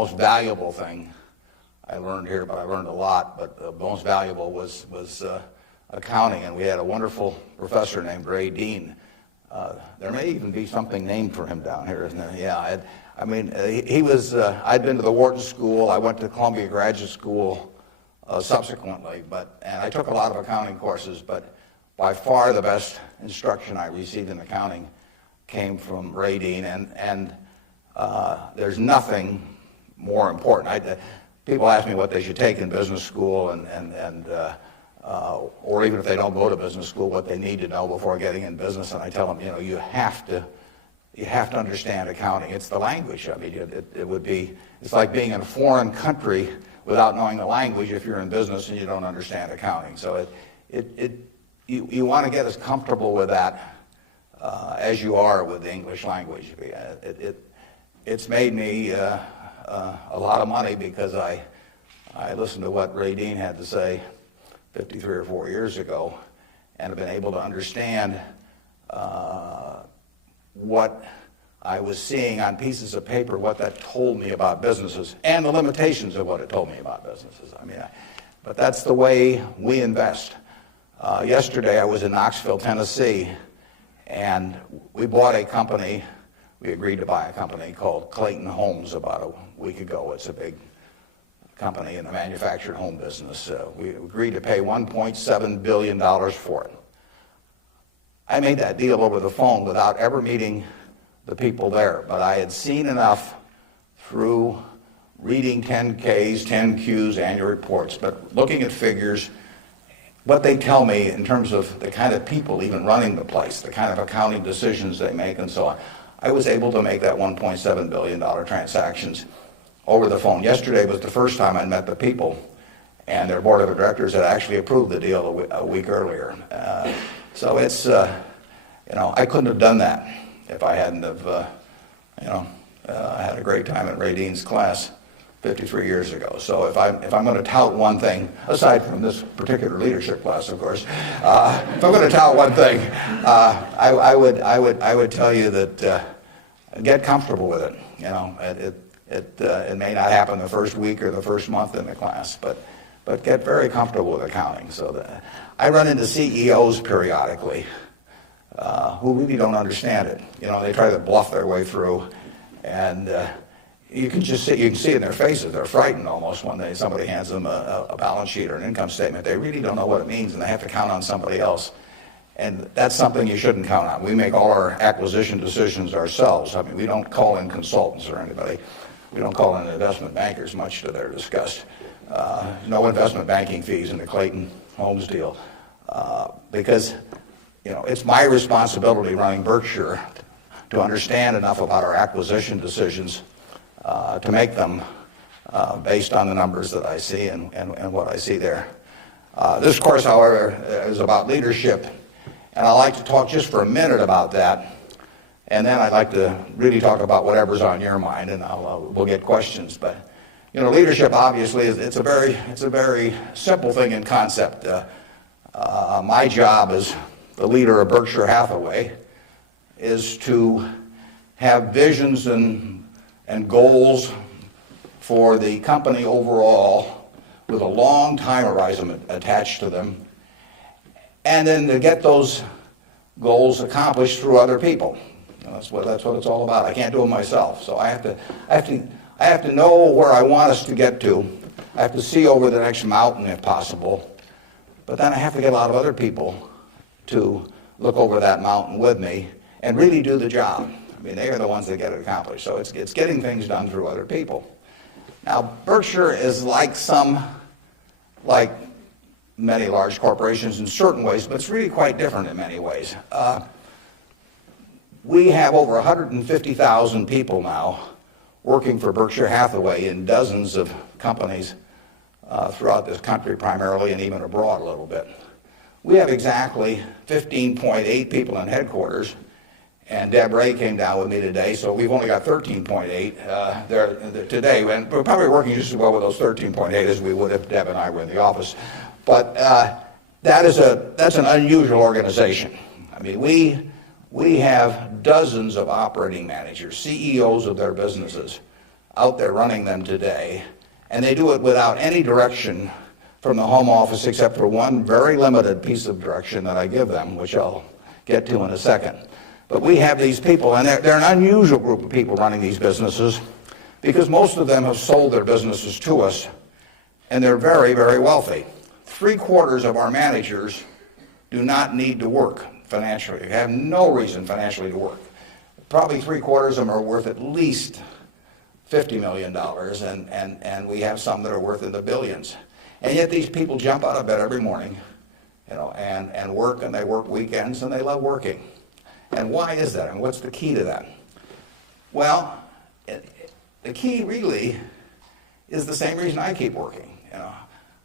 most valuable thing I learned here, but I learned a lot, but the most valuable was accounting, and we had a wonderful professor named Ray Dean. There may even be something named for him down here, isn't there? Yeah, he was, I'd been to the Wharton School, I went to Columbia Graduate School subsequently, and I took a lot of accounting courses, but by far the best instruction I received in accounting came from Ray Dean, and there's nothing more important. People ask me what they should take in business school, or even if they don't go to business school, what they need to know before getting in business, and I tell them, you have to understand accounting. It's the language. I mean, it's like being in a foreign country without knowing the language if you're in business and you don't understand accounting. So you want to get as comfortable with that as you are with the English language. It's made me a lot of money because I listened to what Ray Dean had to say 53 or 4 years ago, and have been able to understand what I was seeing on pieces of paper, what that told me about businesses, and the limitations of what it told me about businesses. But that's the way we invest. Yesterday I was in Knoxville, Tennessee, and we bought a company. We agreed to buy a company called Clayton Homes about a week ago. It's a big company in the manufactured home business. We agreed to pay $1.7 billion for it. I made that deal over the phone without ever meeting the people there, but I had seen enough through reading 10Ks, 10Qs, annual reports, but looking at figures, what they tell me in terms of the kind of people even running the place, the kind of accounting decisions they make and so on. I was able to make that $1.7 billion transactions over the phone. Yesterday was the first time I met the people, and their board of directors had actually approved the deal a week earlier. So it's, I couldn't have done that if I hadn't have, had a great time at Ray Dean's class 53 years ago. So if I'm going to tout one thing, aside from this particular leadership class, of course, if I'm going to tout one thing, I would tell you that get comfortable with it. It may not happen the first week or the first month in the class, but get very comfortable with accounting. So I run into CEOs periodically who really don't understand it. They try to bluff their way through, and you can see in their faces, they're frightened almost when somebody hands them a balance sheet or an income statement. They really don't know what it means, and they have to count on somebody else. And that's something you shouldn't count on. We make all our acquisition decisions ourselves. I mean, we don't call in consultants or anybody. We don't call in investment bankers, much to their disgust. No investment banking fees in the Clayton Homes deal, because it's my responsibility running Berkshire to understand enough about our acquisition decisions to make them based on the numbers that I see and what I see there. This course, however, is about leadership, and I'd like to talk just for a minute about that, and then I'd like to really talk about whatever's on your mind, and we'll get questions. But leadership obviously it's a very simple thing in concept. My job as the leader of Berkshire Hathaway is to have visions and goals for the company overall with a long time horizon attached to them, and then to get those goals accomplished through other people. That's what it's all about. I can't do it myself, so I have to know where I want us to get to. I have to see over the next mountain if possible, but then I have to get a lot of other people to look over that mountain with me and really do the job. I mean, they are the ones that get it accomplished. So it's getting things done through other people. Now, Berkshire is like many large corporations in certain ways, but it's really quite different in many ways. We have over 150,000 people now working for Berkshire Hathaway in dozens of companies throughout this country primarily, and even abroad a little bit. We have exactly 15.8 people in headquarters, and Deb Ray came down with me today, so we've only got 13.8 there today, and we're probably working just as well with those 13.8 as we would if Deb and I were in the office. But that's an unusual organization. I mean, we have dozens of operating managers, CEOs of their businesses, out there running them today, and they do it without any direction from the home office except for one very limited piece of direction that I give them, which I'll get to in a second. But we have these people, and they're an unusual group of people running these businesses because most of them have sold their businesses to us, and they're very, very wealthy. 3/4 of our managers do not need to work financially. They have no reason financially to work. Probably 3/4 of them are worth at least $50 million, and we have some that are worth in the billions. And yet these people jump out of bed every morning, and work, and they work weekends, and they love working. And why is that? And what's the key to that? Well, the key really is the same reason I keep working.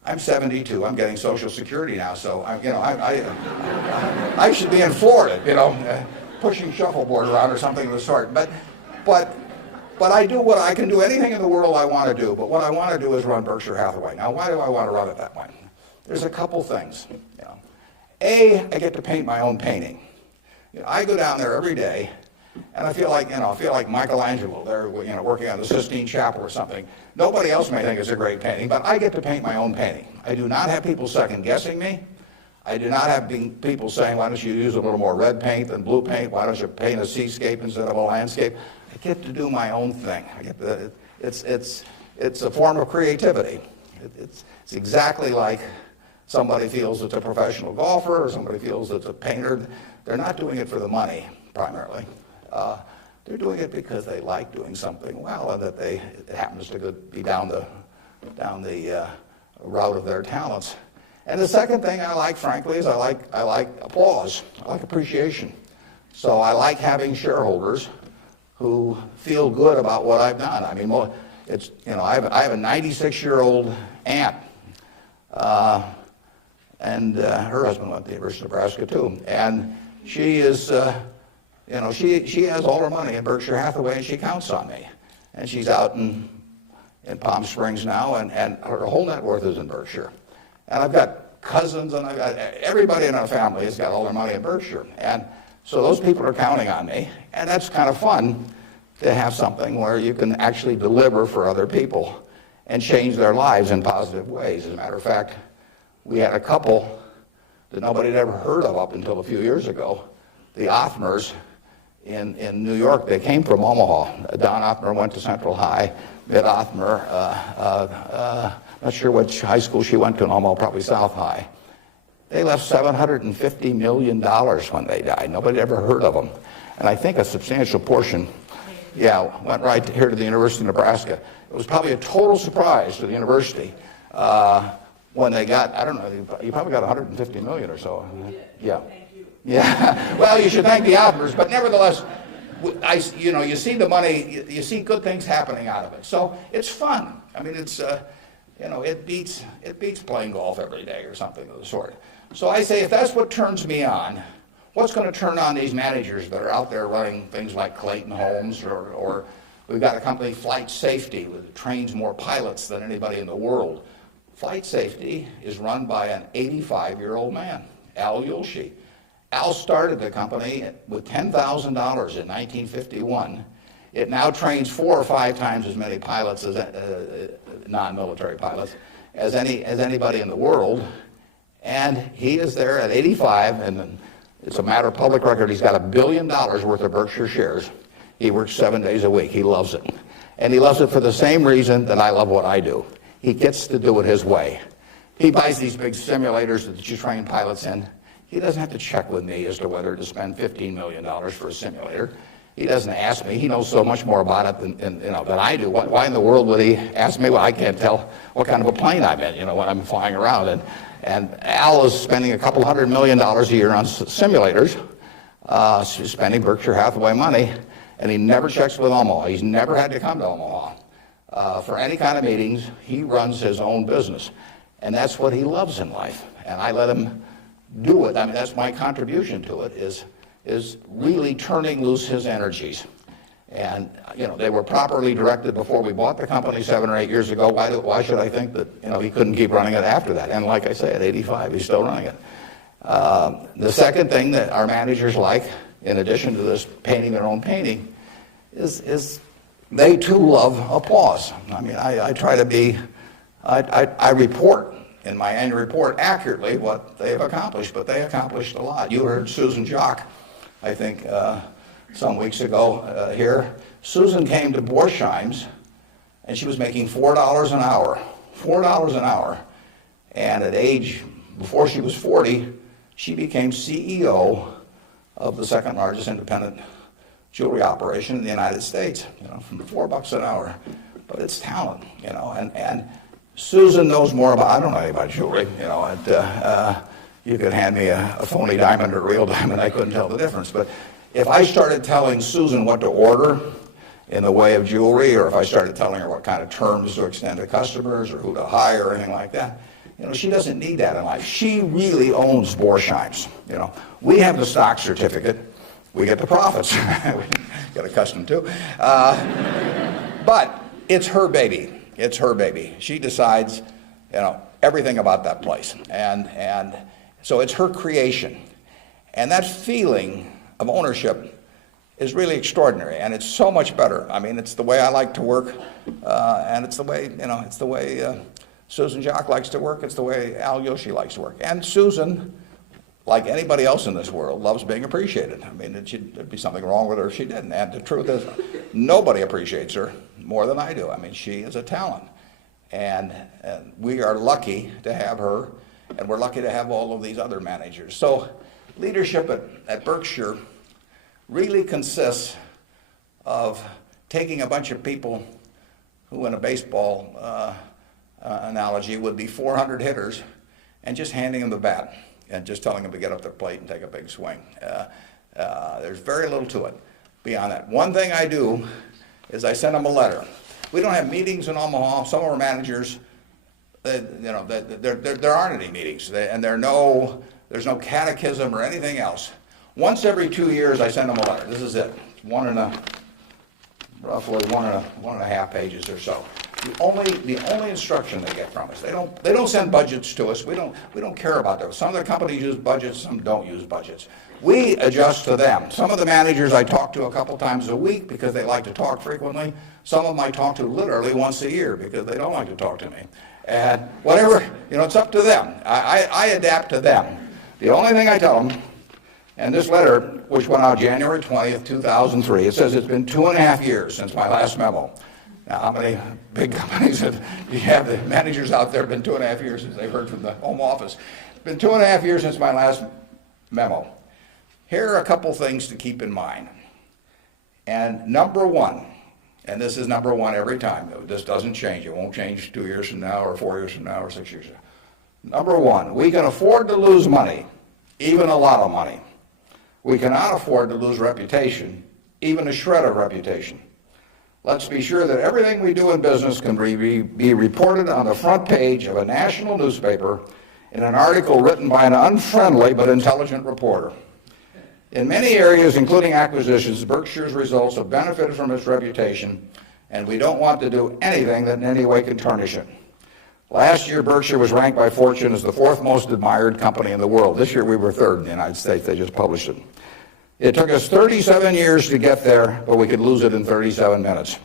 I'm 72. I'm getting Social Security now, so I should be in Florida, pushing shuffleboard around or something of the sort. But I do what I can do, anything in the world I want to do. But what I want to do is run Berkshire Hathaway. Now, why do I want to run it that way? There's a couple things. A, I get to paint my own painting. I go down there every day, and I feel like Michelangelo. They're working on the Sistine Chapel or something. Nobody else may think it's a great painting, but I get to paint my own painting. I do not have people second guessing me. I do not have people saying, why don't you use a little more red paint than blue paint? Why don't you paint a seascape instead of a landscape? I get to do my own thing. It's a form of creativity. It's exactly like somebody feels it's a professional golfer or somebody feels it's a painter. They're not doing it for the money, primarily. They're doing it because they like doing something well, and that it happens to be down the route of their talents. And the second thing I like, frankly, is I like applause. I like appreciation. So I like having shareholders who feel good about what I've done. I mean, I have a 96-year-old aunt, and her husband went to the University of Nebraska too, and she is. She has all her money in Berkshire Hathaway, and she counts on me. And she's out in Palm Springs now, and her whole net worth is in Berkshire. And I've got cousins, and I've got everybody in our family has got all their money in Berkshire. And so those people are counting on me, and that's kind of fun to have something where you can actually deliver for other people and change their lives in positive ways. As a matter of fact, we had a couple that nobody had ever heard of up until a few years ago, the Othmers in New York. They came from Omaha. Don Othmer went to Central High. Mitt Othmer, not sure which high school she went to in Omaha, probably South High. They left $750 million when they died. Nobody ever heard of them. And I think a substantial portion, went right here to the University of Nebraska. It was probably a total surprise to the university when they got, I don't know, you probably got $150 million or so. Yeah. Yeah, well, you should thank the Othmers, but nevertheless, you see the money, you see good things happening out of it. So it's fun. I mean, it's, it beats playing golf every day or something of the sort. So I say, if that's what turns me on, what's going to turn on these managers that are out there running things like Clayton Homes, or we've got a company, Flight Safety, that trains more pilots than anybody in the world. Flight Safety is run by an 85-year-old man, Al Yulshi. Al started the company with $10,000 in 1951. It now trains 4 or 5 times as many pilots, as non-military pilots, as anybody in the world. And he is there at 85, and it's a matter of public record. He's got $1 billion worth of Berkshire shares. He works 7 days a week. He loves it. And he loves it for the same reason that I love what I do. He gets to do it his way. He buys these big simulators that you train pilots in. He doesn't have to check with me as to whether to spend $15 million for a simulator. He doesn't ask me. He knows so much more about it than I do. Why in the world would he ask me? Well, I can't tell what kind of a plane I'm in, when I'm flying around. And Al is spending a couple $100 million a year on simulators, spending Berkshire Hathaway money, and he never checks with Omaha. He's never had to come to Omaha for any kind of meetings. He runs his own business, and that's what he loves in life. And I let him do it. I mean, that's my contribution to it, is really turning loose his energies. And, they were properly directed before we bought the company 7 or 8 years ago. Why should I think that, he couldn't keep running it after that? And like I say, at 85, he's still running it. The second thing that our managers like, in addition to this painting their own painting, is they too love applause. I mean, I try to be, I report in my annual report accurately what they have accomplished, but they accomplished a lot. You heard Susan Jock, I think, some weeks ago here. Susan came to Borsheim's, and she was making $4 an hour, $4 an hour. And at age, before she was 40, she became CEO of the second largest independent jewelry operation in the United States, from $4 an hour. But it's talent, and Susan knows more about, I don't know anything about jewelry, and you could hand me a phony diamond or a real diamond, I couldn't tell the difference. But if I started telling Susan what to order in the way of jewelry, or if I started telling her what kind of terms to extend to customers or who to hire or anything like that, she doesn't need that in life. She really owns Borsheim's. We have the stock certificate, we get the profits. We get accustomed to. But it's her baby. It's her baby. She decides, everything about that place. And so it's her creation. And that feeling of ownership is really extraordinary, and it's so much better. I mean, it's the way I like to work, and it's the way, Susan Jock likes to work. It's the way Al Yoshi likes to work. And Susan, like anybody else in this world, loves being appreciated. I mean, there'd be something wrong with her if she didn't. And the truth is, nobody appreciates her more than I do. I mean, she is a talent. And we are lucky to have her, and we're lucky to have all of these other managers. So leadership at Berkshire really consists of taking a bunch of people who, in a baseball analogy, would be 400 hitters, and just handing them the bat and just telling them to get up their plate and take a big swing. There's very little to it beyond that. One thing I do is I send them a letter. We don't have meetings in Omaha. Some of our managers, there aren't any meetings, and there's no catechism or anything else. Once every 2 years, I send them a letter. This is it. Roughly one and a half pages or so. The only instruction they get from us. They don't send budgets to us. We don't care about those. Some of the companies use budgets, some don't use budgets. We adjust to them. Some of the managers I talk to a couple times a week because they like to talk frequently. Some of them I talk to literally once a year because they don't like to talk to me. And whatever, it's up to them. I adapt to them. The only thing I tell them, and this letter, which went out January 20th, 2003, it says it's been 2.5 years since my last memo. Now, how many big companies you have the managers out there? Been 2.5 years since they've heard from the home office. It's been 2.5 years since my last memo. Here are a couple things to keep in mind. And number one, and this is number one every time. This doesn't change. It won't change 2 years from now or 4 years from now or 6 years from now. Number one, we can afford to lose money, even a lot of money. We cannot afford to lose reputation, even a shred of reputation. Let's be sure that everything we do in business can be reported on the front page of a national newspaper in an article written by an unfriendly but intelligent reporter. In many areas, including acquisitions, Berkshire's results have benefited from its reputation, and we don't want to do anything that in any way can tarnish it. Last year, Berkshire was ranked by Fortune as the 4th most admired company in the world. This year, we were 3rd in the United States. They just published it. It took us 37 years to get there, but we could lose it in 37 minutes.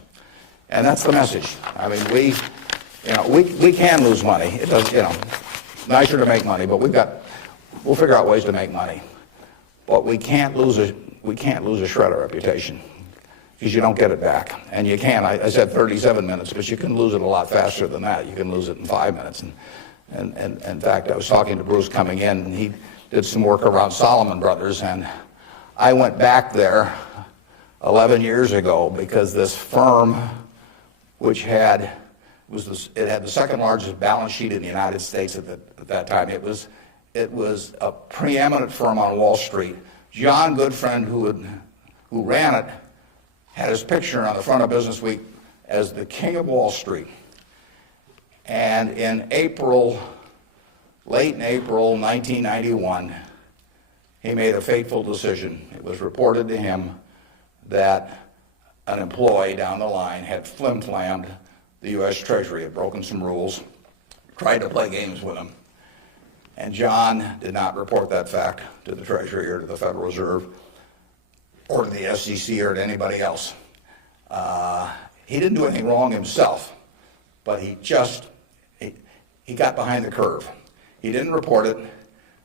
And that's the message. I mean, we can lose money. It does, nicer to make money, but we'll figure out ways to make money. But we can't lose a shred of reputation, because you don't get it back. And you can. I said 37 minutes, but you can lose it a lot faster than that. You can lose it in 5 minutes. And in fact, I was talking to Bruce coming in, and he did some work around Salomon Brothers, and I went back there 11 years ago because this firm, which had the second largest balance sheet in the United States at that time. It was a preeminent firm on Wall Street. John Goodfriend, who ran it, had his picture on the front of Business Week as the king of Wall Street. And in late in April 1991, he made a fateful decision. It was reported to him that an employee down the line had flim-flammed the U.S. Treasury, had broken some rules, tried to play games with him. And John did not report that fact to the Treasury or to the Federal Reserve or to the SEC or to anybody else. he didn't do anything wrong himself, but he got behind the curve. He didn't report it.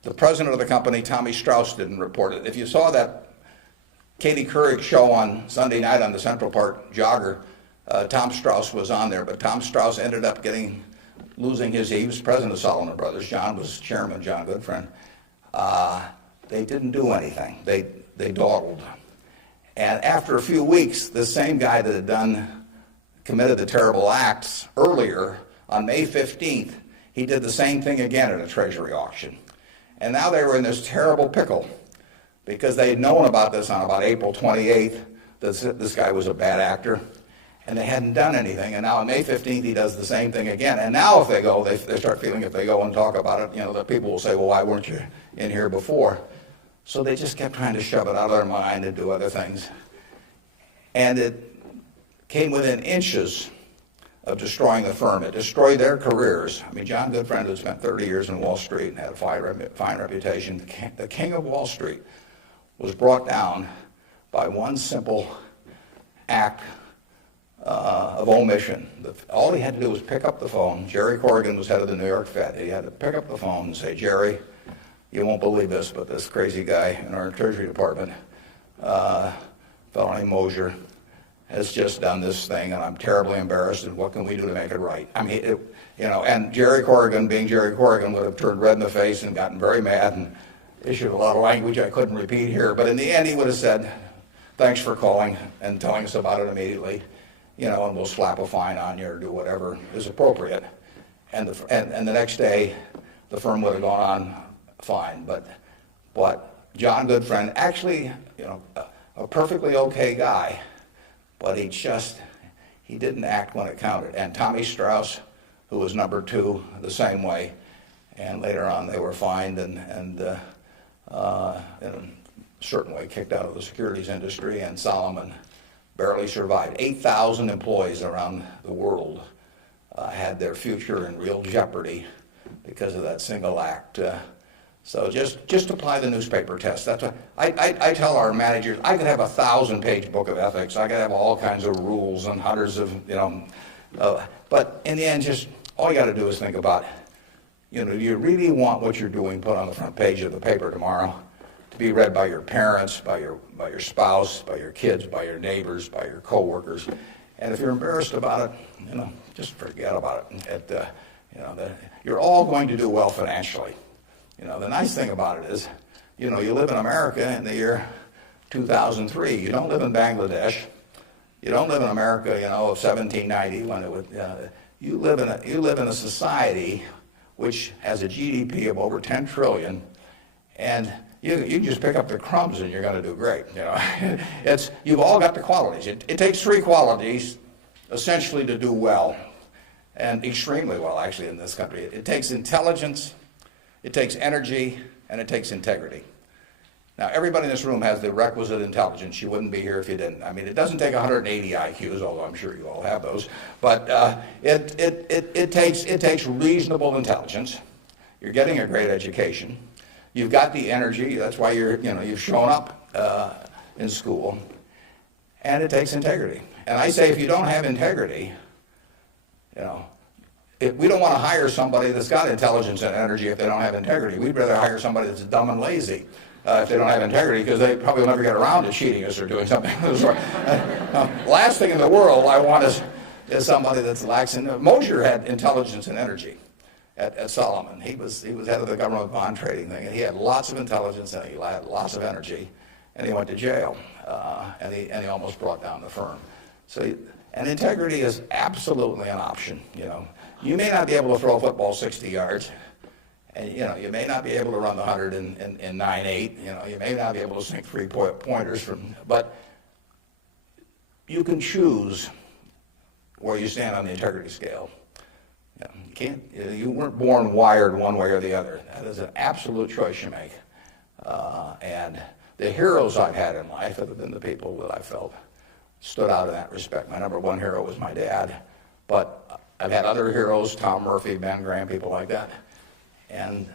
The president of the company, Tommy Strauss, didn't report it. If you saw that Katie Couric show on Sunday night on the Central Park Jogger, Tom Strauss was on there, but Tom Strauss ended up losing he was president of Solomon Brothers. John was chairman, John Goodfriend. They didn't do anything. They dawdled. And after a few weeks, the same guy that had committed the terrible acts earlier, on May 15th, he did the same thing again at a treasury auction. And now they were in this terrible pickle because they had known about this on about April 28th, that this guy was a bad actor, and they hadn't done anything. And now on May 15th, he does the same thing again. And now if they go, they start feeling if they go and talk about it, that people will say, well, why weren't you in here before? So they just kept trying to shove it out of their mind and do other things. And it came within inches of destroying the firm. It destroyed their careers. I mean, John Goodfriend had spent 30 years in Wall Street and had a fine reputation. The king of Wall Street was brought down by one simple act of omission. All he had to do was pick up the phone. Jerry Corrigan was head of the New York Fed. He had to pick up the phone and say, Jerry, you won't believe this, but this crazy guy in our Treasury Department, a fellow named Mosier, has just done this thing, and I'm terribly embarrassed, and what can we do to make it right? I mean, and Jerry Corrigan, being Jerry Corrigan, would have turned red in the face and gotten very mad and issued a lot of language I couldn't repeat here, but in the end he would have said, thanks for calling and telling us about it immediately, and we'll slap a fine on you or do whatever is appropriate. And the next day, the firm would have gone on fine, but John Goodfriend, actually, a perfectly okay guy, but he didn't act when it counted. And Tommy Strauss, who was number two, the same way, and later on they were fined and in a certain way kicked out of the securities industry, and Solomon barely survived. 8,000 employees around the world had their future in real jeopardy because of that single act. So just apply the newspaper test. That's what I tell our managers. I could have a 1,000-page book of ethics. I could have all kinds of rules and hundreds of, but in the end, just all you got to do is think about, do you really want what you're doing put on the front page of the paper tomorrow to be read by your parents, by your spouse, by your kids, by your neighbors, by your coworkers? And if you're embarrassed about it, just forget about it. You're all going to do well financially. The nice thing about it is, you live in America in the year 2003. You don't live in Bangladesh. You don't live in America, of 1790 when it would. You live in a society which has a GDP of over 10 trillion, and you just pick up the crumbs and you're going to do great. You've all got the qualities. It takes three qualities essentially to do well, and extremely well actually in this country. It takes intelligence, it takes energy, and it takes integrity. Now, everybody in this room has the requisite intelligence. You wouldn't be here if you didn't. I mean, it doesn't take 180 IQs, although I'm sure you all have those. But it takes reasonable intelligence. You're getting a great education. You've got the energy. That's why you've shown up in school. And it takes integrity. And I say, if you don't have integrity, we don't want to hire somebody that's got intelligence and energy if they don't have integrity. We'd rather hire somebody that's dumb and lazy if they don't have integrity, because they probably will never get around to cheating us or doing something of the sort. Last thing in the world I want is somebody that's lax. Mosier had intelligence and energy at Solomon. He was head of the government bond trading thing, and he had lots of intelligence and he had lots of energy, and he went to jail, and he almost brought down the firm. And integrity is absolutely an option. You may not be able to throw a football 60 yards, and you may not be able to run the 100 in 9.8. You may not be able to sink three-pointers but you can choose where you stand on the integrity scale. You weren't born wired one way or the other. That is an absolute choice you make. And the heroes I've had in life have been the people that I felt stood out in that respect. My number one hero was my dad, but I've had other heroes, Tom Murphy, Ben Graham, people like that. And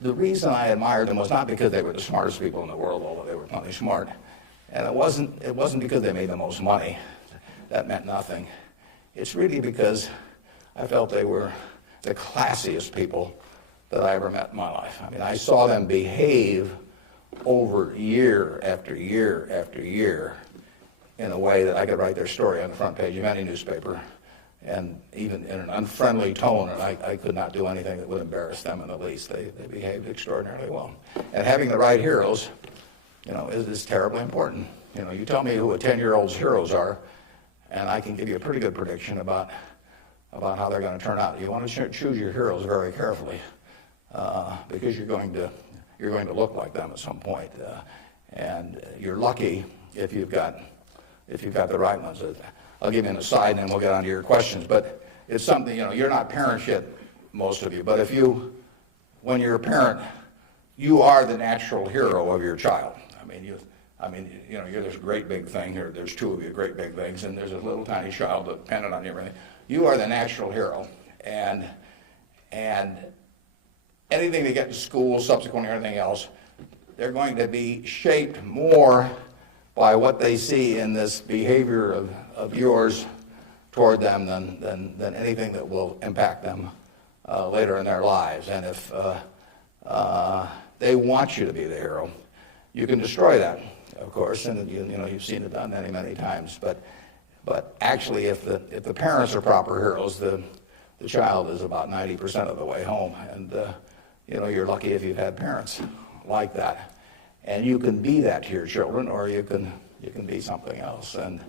the reason I admired them was not because they were the smartest people in the world, although they were plenty smart. And it wasn't because they made the most money. that meant nothing. It's really because I felt they were the classiest people that I ever met in my life. I mean, I saw them behave over year after year after year in a way that I could write their story on the front page of any newspaper, and even in an unfriendly tone, and I could not do anything that would embarrass them in the least. They behaved extraordinarily well. And having the right heroes, is terribly important. You tell me who a 10-year-old's heroes are, and I can give you a pretty good prediction about how they're going to turn out. You want to choose your heroes very carefully, because you're going to look like them at some point, and you're lucky if you've got the right ones. I'll give you an aside, and then we'll get on to your questions. But it's something, you're not parents yet, most of you. But when you're a parent, you are the natural hero of your child. You're this great big thing here. There's two of you great big things, and there's a little tiny child dependent on you. Everything. You are the natural hero, and anything they get in school, subsequently, anything else, they're going to be shaped more by what they see in this behavior of yours toward them than anything that will impact them later in their lives. And if they want you to be the hero, you can destroy that, of course, and you've seen it done many, many times. But actually, if the parents are proper heroes, the child is about 90% of the way home, and you're lucky if you've had parents like that. And you can be that to your children, or you can be something else, and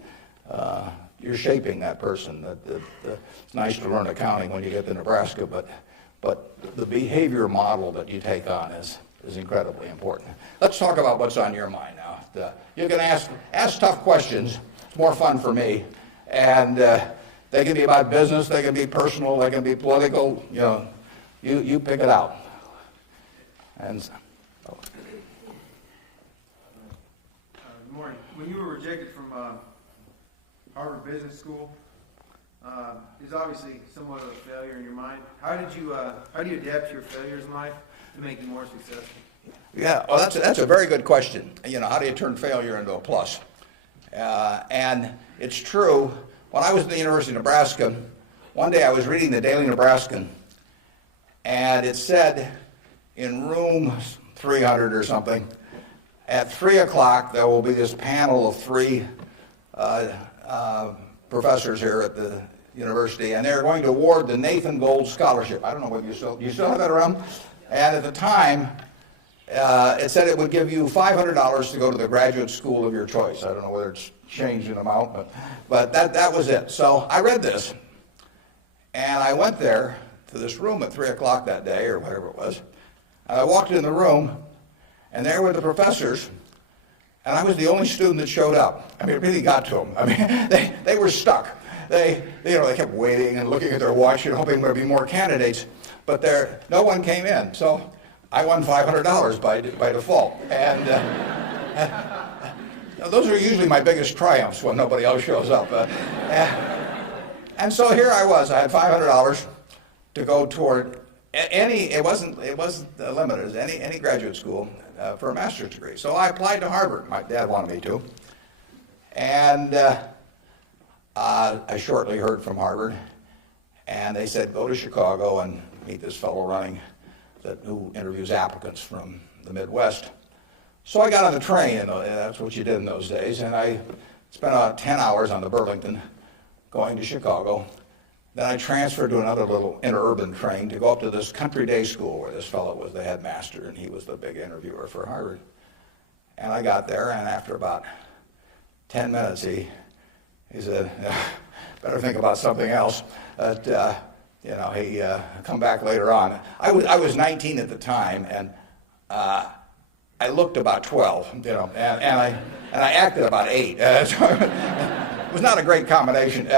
you're shaping that person. It's nice to learn accounting when you get to Nebraska, but the behavior model that you take on is incredibly important. Let's talk about what's on your mind now. You can ask tough questions. It's more fun for me, and they can be about business, they can be personal, they can be political. You pick it out. And. Good morning. When you were rejected from Harvard Business School, it was obviously somewhat of a failure in your mind. How do you adapt to your failures in life to make you more successful? Yeah, well, that's a very good question. How do you turn failure into a plus? And it's true. When I was at the University of Nebraska, one day I was reading the Daily Nebraskan, and it said in room 300 or something, at 3 o'clock, there will be this panel of three professors here at the university, and they're going to award the Nathan Gold Scholarship. I don't know whether you still have that around. And at the time, it said it would give you $500 to go to the graduate school of your choice. I don't know whether it's changed in amount, but that was it. So I read this, and I went there to this room at 3 o'clock that day, or whatever it was, and I walked in the room, and there were the professors, and I was the only student that showed up. It really got to them. They were stuck. They kept waiting and looking at their watch and hoping there'd be more candidates, but no one came in. So I won $500 by default. And those are usually my biggest triumphs when nobody else shows up. And so here I was. I had $500 to go toward it wasn't limited, any graduate school for a master's degree. So I applied to Harvard. My dad wanted me to. And I shortly heard from Harvard, and they said, go to Chicago and meet this fellow who interviews applicants from the Midwest. So I got on the train, and that's what you did in those days, and I spent about 10 hours on the Burlington going to Chicago. Then I transferred to another little interurban train to go up to this country day school where this fellow was the headmaster, and he was the big interviewer for Harvard. And I got there, and after about 10 minutes, he said, better think about something else. He come back later on. I was 19 at the time, and I looked about 12, and I acted about 8. So it was not a great combination.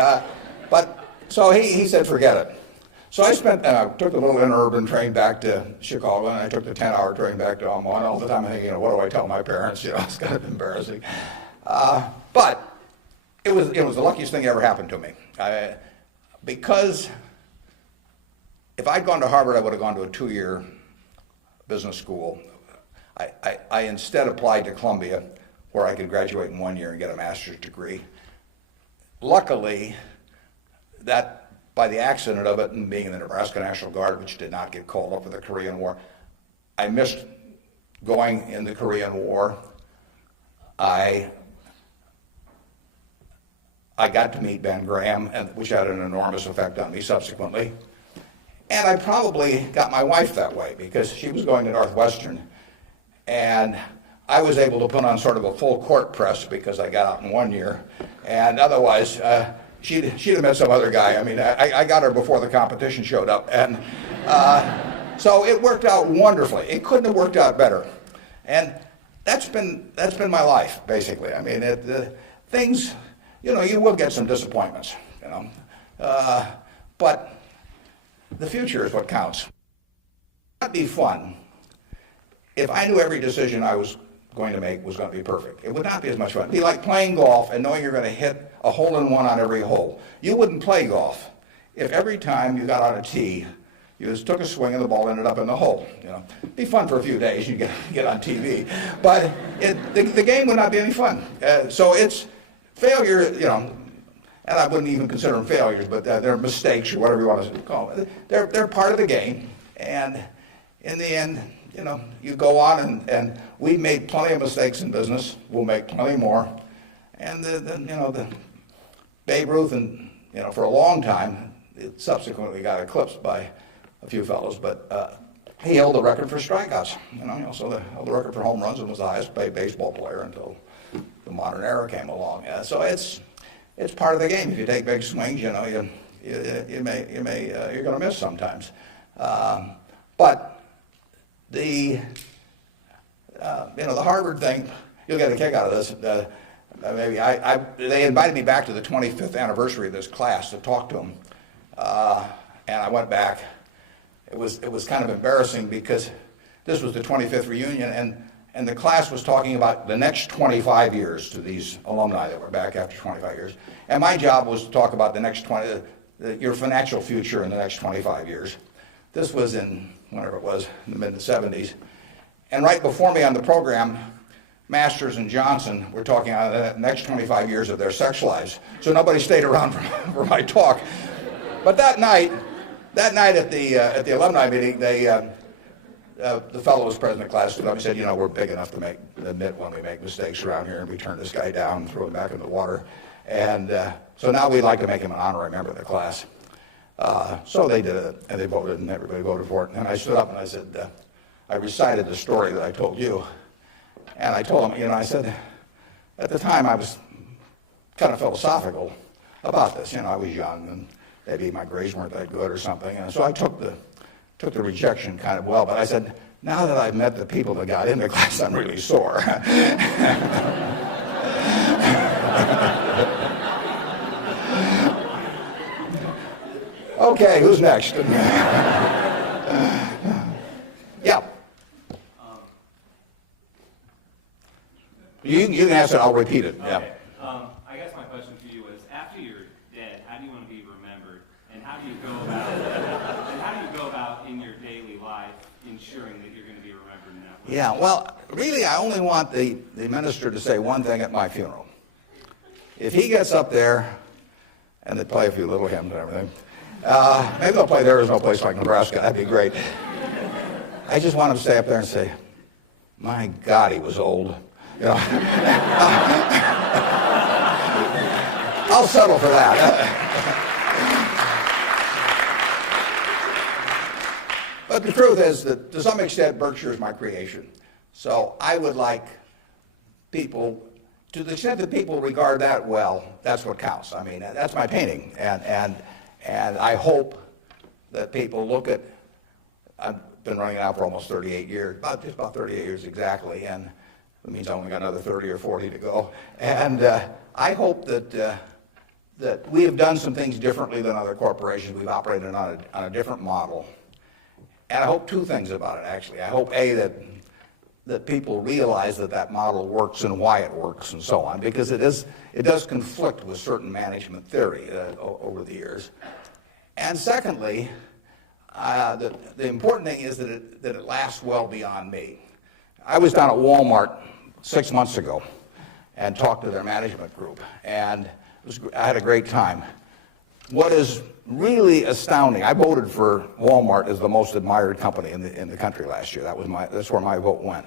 So he said, forget it. So I took the little interurban train back to Chicago, and I took the 10-hour train back to Omaha. And all the time I'm thinking, what do I tell my parents? It's kind of embarrassing. But it was the luckiest thing that ever happened to me. Because if I'd gone to Harvard, I would have gone to a 2-year business school. I instead applied to Columbia, where I could graduate in 1 year and get a master's degree. luckily, that by the accident of it and being in the Nebraska National Guard, which did not get called up for the Korean War, I missed going in the Korean War. I got to meet Ben Graham, which had an enormous effect on me subsequently. And I probably got my wife that way because she was going to Northwestern. And I was able to put on sort of a full court press because I got out in 1 year. And otherwise, she'd have met some other guy. I mean, I got her before the competition showed up. And so it worked out wonderfully. It couldn't have worked out better. And that's been my life, basically. I mean, things, you know, you will get some disappointments, you know. But the future is what counts. It'd be fun if I knew every decision I was going to make was going to be perfect. It would not be as much fun. It'd be like playing golf and knowing you're going to hit a hole-in-one on every hole. You wouldn't play golf if every time you got on a tee, you just took a swing and the ball ended up in the hole. You know, it'd be fun for a few days. You get on TV, but the game would not be any fun. So it's failure, you know, and I wouldn't even consider them failures, but they're mistakes or whatever you want to call them. They're part of the game, and in the end, you know, you go on, and we made plenty of mistakes in business. We'll make plenty more, and the Babe Ruth, and you know, for a long time, it subsequently got eclipsed by a few fellows, but he held the record for strikeouts. You know, he also held the record for home runs and was the highest paid baseball player until the modern era came along. So it's part of the game. If you take big swings, you know, you're going to miss sometimes. But the Harvard thing, you'll get a kick out of this. They invited me back to the 25th anniversary of this class to talk to them, and I went back. It was kind of embarrassing because this was the 25th reunion, and the class was talking about the next 25 years to these alumni that were back after 25 years. And my job was to talk about the next your financial future in the next 25 years. This was in, whenever it was, in the mid-70s. And right before me on the program, Masters and Johnson were talking about the next 25 years of their sex lives. So nobody stayed around for my talk. But that night at the alumni meeting, the fellow who was president of the class stood up and said, you know, we're big enough to admit when we make mistakes around here, and we turn this guy down and throw him back in the water. And so now we'd like to make him an honorary member of the class. So they did it, and they voted, and everybody voted for it. And I stood up and I said, I recited the story that I told you. And I told him, you know, I said, at the time I was kind of philosophical about this. You know, I was young, and maybe my grades weren't that good or something. And so I took the rejection kind of well, but I said, now that I've met the people that got into class, I'm really sore. Okay, who's next? Yeah. You can ask it, I'll repeat it. Okay. Yeah. I guess my question to you is, after you're dead, how do you want to be remembered, and how do you go about in your daily life ensuring that you're going to be remembered in that way? Yeah, well, really, I only want the minister to say one thing at my funeral. If he gets up there, and they play a few little hymns and everything, maybe they'll play There Is No Place Like Nebraska. That'd be great. I just want him to stay up there and say, my God, he was old. You know? I'll settle for that. But the truth is that, to some extent, Berkshire is my creation. So I would like people, to the extent that people regard that well, that's what counts. I mean, that's my painting. And I hope that people look at, I've been running now for almost 38 years, just about 38 years exactly, and it means I only got another 30 or 40 to go. And I hope that we have done some things differently than other corporations. We've operated on a different model. And I hope two things about it, actually. I hope, A, that people realize that model works and why it works and so on, because it does conflict with certain management theory over the years. And secondly, the important thing is that it lasts well beyond me. I was down at Walmart 6 months ago and talked to their management group, and I had a great time. What is really astounding, I voted for Walmart as the most admired company in the country last year. That's where my vote went.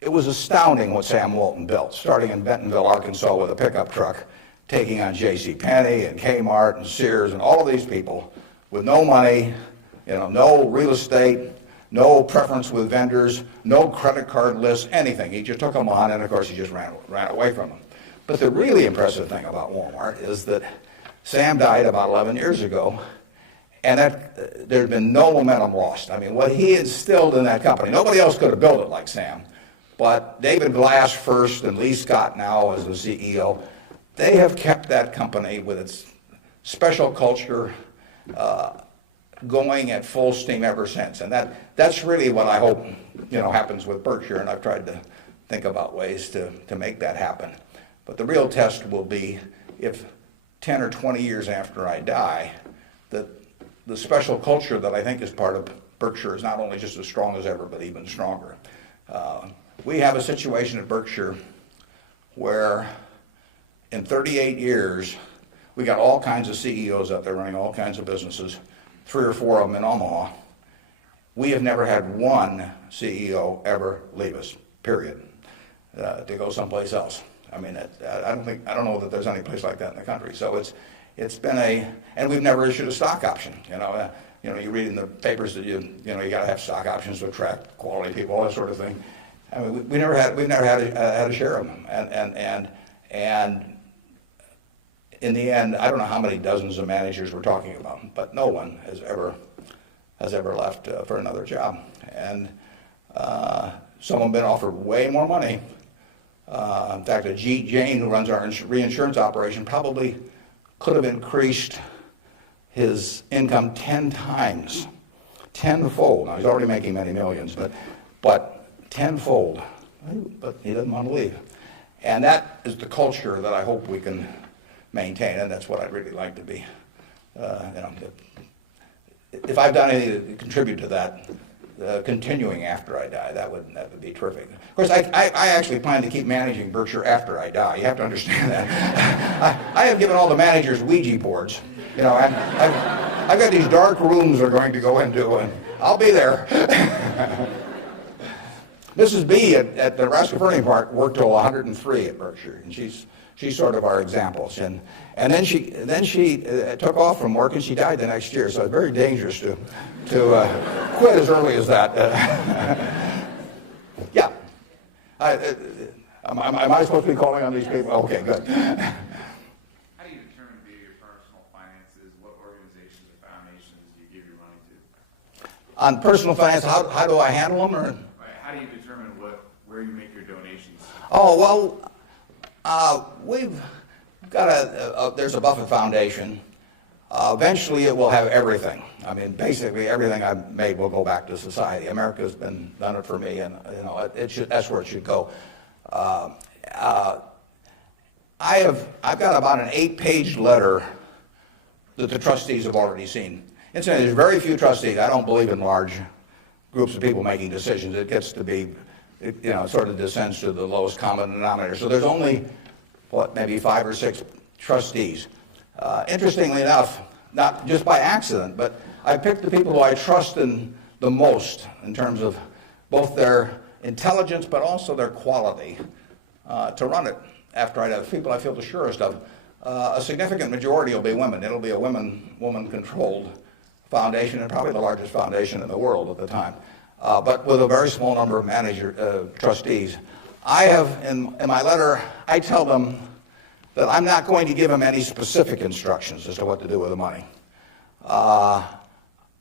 It was astounding what Sam Walton built, starting in Bentonville, Arkansas with a pickup truck, taking on J.C. Penney and Kmart and Sears and all of these people with no money, no real estate, no preference with vendors, no credit card lists, anything. He just took them on, and of course he just ran away from them. But the really impressive thing about Walmart is that Sam died about 11 years ago, and that there's been no momentum lost. I mean, what he instilled in that company, nobody else could have built it like Sam. But David Glass first and Lee Scott now as the CEO, they have kept that company with its special culture going at full steam ever since. And that's really what I hope happens with Berkshire, and I've tried to think about ways to make that happen. But the real test will be if 10 or 20 years after I die, that the special culture that I think is part of Berkshire is not only just as strong as ever, but even stronger. We have a situation at Berkshire where in 38 years, we got all kinds of CEOs out there running all kinds of businesses, 3 or 4 of them in Omaha. We have never had one CEO ever leave us, period, to go someplace else. I mean, I don't know that there's any place like that in the country. So it's been and we've never issued a stock option. You read in the papers that you got to have stock options to attract quality people, all that sort of thing. I mean, we've never had a share of them, and in the end, I don't know how many dozens of managers we're talking about, but no one has ever left for another job, and some have been offered way more money. In fact, Ajit Jain, who runs our reinsurance operation, probably could have increased his income 10 times, tenfold. Now, he's already making many millions, but tenfold. But he doesn't want to leave. And that is the culture that I hope we can maintain, and that's what I'd really like to be. If I've done anything to contribute to that, continuing after I die, that would be terrific. Of course, I actually plan to keep managing Berkshire after I die. You have to understand that. I have given all the managers Ouija boards. I've got these dark rooms they're going to go into, and I'll be there. Mrs. B at the Nebraska Furniture Park worked till 103 at Berkshire, and she's sort of our examples. And then she took off from work, and she died the next year. So it's very dangerous to quit as early as that. Yeah. Am I supposed to be calling on these people? Okay, good. How do you determine via your personal finances what organizations or foundations you give your money to? On personal finance, how do I handle them? Or? How do you determine where you make your donations? Oh, well, we've got there's a Buffett Foundation. Eventually it will have everything. I mean, basically everything I've made will go back to society. America's done it for me, and that's where it should go. I've got about an 8-page letter that the trustees have already seen. Incidentally, there's very few trustees. I don't believe in large groups of people making decisions. It gets to be, it sort of descends to the lowest common denominator. So there's only, maybe 5 or 6 trustees. Interestingly enough, not just by accident, but I picked the people who I trust in the most in terms of both their intelligence but also their quality to run it after I have people I feel the surest of. A significant majority will be women. It'll be a woman-controlled foundation, and probably the largest foundation in the world at the time, but with a very small number of trustees. I have, in my letter, I tell them that I'm not going to give them any specific instructions as to what to do with the money.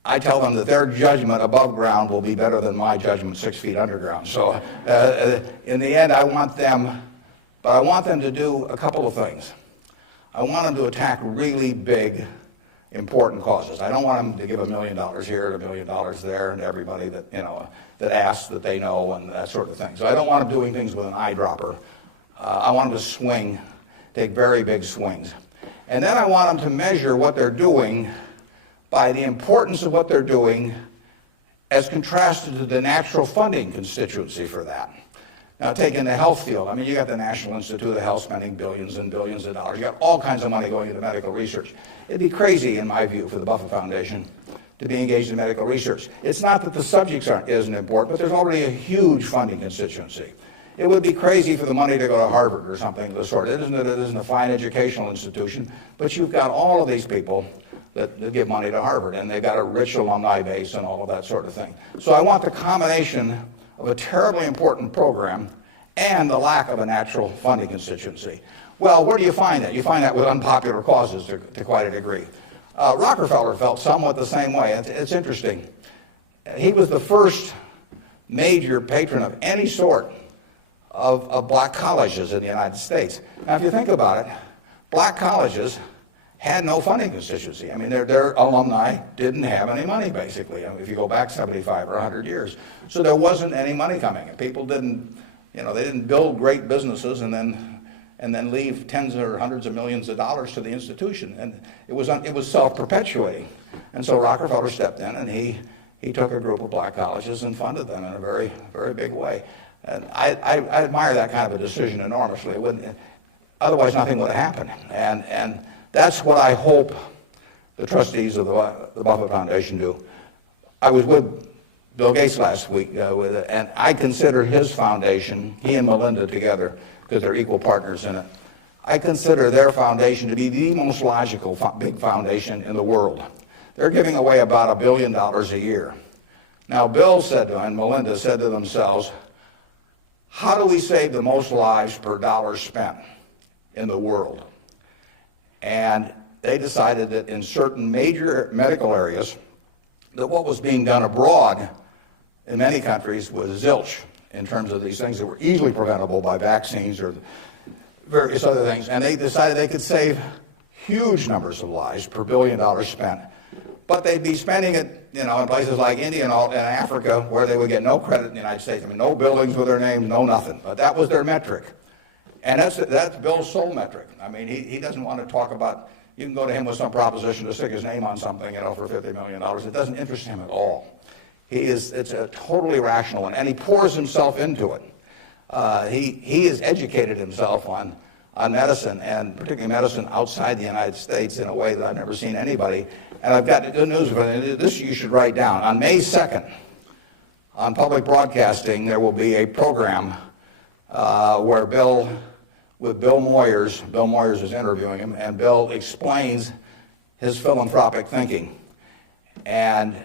I tell them that their judgment above ground will be better than my judgment 6 feet underground. So in the end, I want them to do a couple of things. I want them to attack really big, important causes. I don't want them to give $1 million here and $1 million there, and everybody that asks that they know and that sort of thing. So I don't want them doing things with an eyedropper. I want them to take very big swings. And then I want them to measure what they're doing by the importance of what they're doing as contrasted to the natural funding constituency for that. Now take in the health field. I mean, you got the National Institute of Health spending billions and billions of dollars. You got all kinds of money going into medical research. It'd be crazy, in my view, for the Buffett Foundation to be engaged in medical research. It's not that the subjects isn't important, but there's already a huge funding constituency. It would be crazy for the money to go to Harvard or something of the sort. It isn't a fine educational institution, but you've got all of these people that give money to Harvard, and they've got a rich alumni base and all of that sort of thing. So I want the combination of a terribly important program and the lack of a natural funding constituency. Well, where do you find that? You find that with unpopular causes to quite a degree. Rockefeller felt somewhat the same way. It's interesting. He was the first major patron of any sort of black colleges in the United States. Now, if you think about it, black colleges had no funding constituency. I mean, their alumni didn't have any money, basically, if you go back 75 or 100 years. So there wasn't any money coming. And people didn't, they didn't build great businesses and then leave tens or hundreds of millions of dollars to the institution. And it was self-perpetuating. And so Rockefeller stepped in, and he took a group of black colleges and funded them in a very, very big way. And I admire that kind of a decision enormously. Otherwise, nothing would have happened. And that's what I hope the trustees of the Buffett Foundation do. I was with Bill Gates last week, and I consider his foundation, he and Melinda together, because they're equal partners in it, I consider their foundation to be the most logical big foundation in the world. They're giving away about $1 billion a year. Now, Bill said to him, and Melinda said to themselves, how do we save the most lives per dollar spent in the world? And they decided that in certain major medical areas, that what was being done abroad in many countries was zilch in terms of these things that were easily preventable by vaccines or various other things. And they decided they could save huge numbers of lives per $1 billion spent. But they'd be spending it, in places like India and Africa, where they would get no credit in the United States. I mean, no buildings with their name, no nothing. But that was their metric. And that's Bill's sole metric. I mean, he doesn't want to talk about, you can go to him with some proposition to stick his name on something, for $50 million. It doesn't interest him at all. It's a totally rational one, and he pours himself into it. He has educated himself on medicine, and particularly medicine outside the United States, in a way that I've never seen anybody. And I've got good news for you. This you should write down. On May 2nd, on public broadcasting, there will be a program where Bill Moyers is interviewing him, and Bill explains his philanthropic thinking. And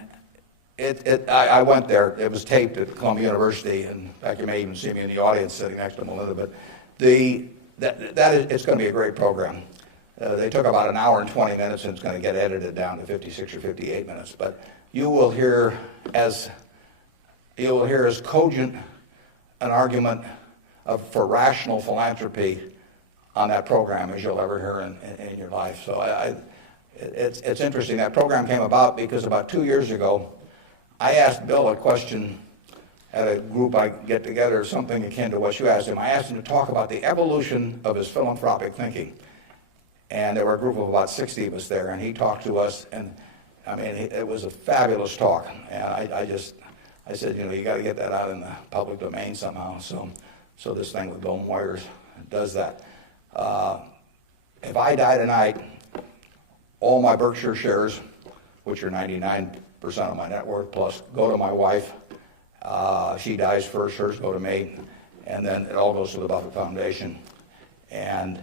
I went there. It was taped at Columbia University, and in fact, you may even see me in the audience sitting next to Melinda. But it's going to be a great program. They took about an hour and 20 minutes, and it's going to get edited down to 56 or 58 minutes. But you will hear as cogent an argument for rational philanthropy on that program as you'll ever hear in your life. So it's interesting. That program came about because about 2 years ago, I asked Bill a question at a group I get together, something akin to what you asked him. I asked him to talk about the evolution of his philanthropic thinking. And there were a group of about 60 of us there, and he talked to us, and I mean, it was a fabulous talk. And I said, you got to get that out in the public domain somehow. So this thing with Bill Moyers does that. If I die tonight, all my Berkshire shares, which are 99% of my net worth plus, go to my wife. She dies first, hers go to me, and then it all goes to the Buffett Foundation. And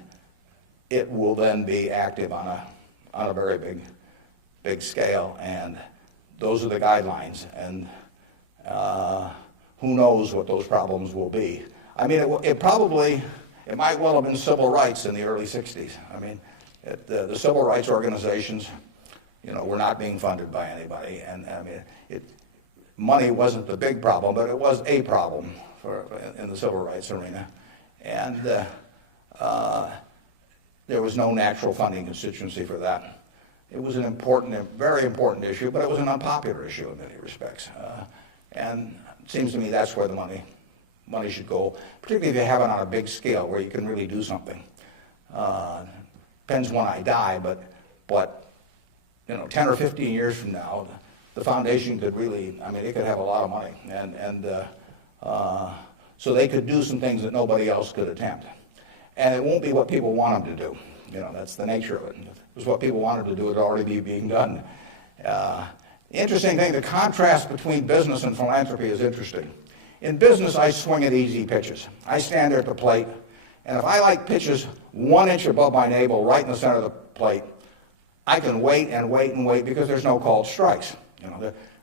it will then be active on a very big scale, and those are the guidelines. And who knows what those problems will be. I mean, it might well have been civil rights in the early 60s. I mean, the civil rights organizations, were not being funded by anybody. And I mean, money wasn't the big problem, but it was a problem in the civil rights arena. And there was no natural funding constituency for that. It was an important, very important issue, but it was an unpopular issue in many respects. And it seems to me that's where the money should go, particularly if you have it on a big scale where you can really do something. Depends when I die, but 10 or 15 years from now, the foundation could really, it could have a lot of money. And so they could do some things that nobody else could attempt. And it won't be what people want them to do. That's the nature of it. If it was what people wanted to do, it would already be being done. The interesting thing, the contrast between business and philanthropy is interesting. In business, I swing at easy pitches. I stand there at the plate, and if I like pitches 1 inch above my navel, right in the center of the plate, I can wait and wait and wait because there's no called strikes.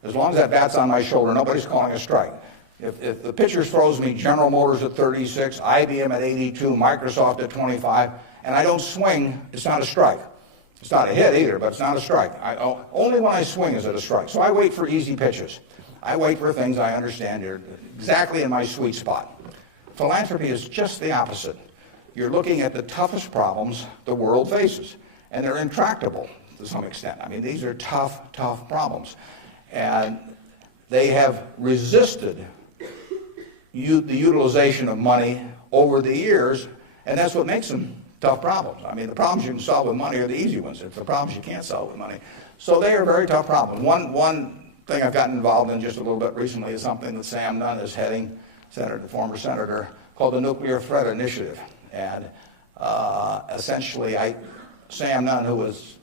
As long as that bat's on my shoulder, nobody's calling a strike. If the pitcher throws me General Motors at 36, IBM at 82, Microsoft at 25, and I don't swing, it's not a strike. It's not a hit either, but it's not a strike. Only when I swing is it a strike. So I wait for easy pitches. I wait for things I understand are exactly in my sweet spot. Philanthropy is just the opposite. You're looking at the toughest problems the world faces, and they're intractable to some extent. I mean, these are tough, tough problems. And they have resisted the utilization of money over the years, and that's what makes them tough problems. I mean, the problems you can solve with money are the easy ones. It's the problems you can't solve with money. So they are very tough problems. One thing I've gotten involved in just a little bit recently is something that Sam Nunn is heading, the former senator, called the Nuclear Threat Initiative. And essentially, Sam Nunn, who is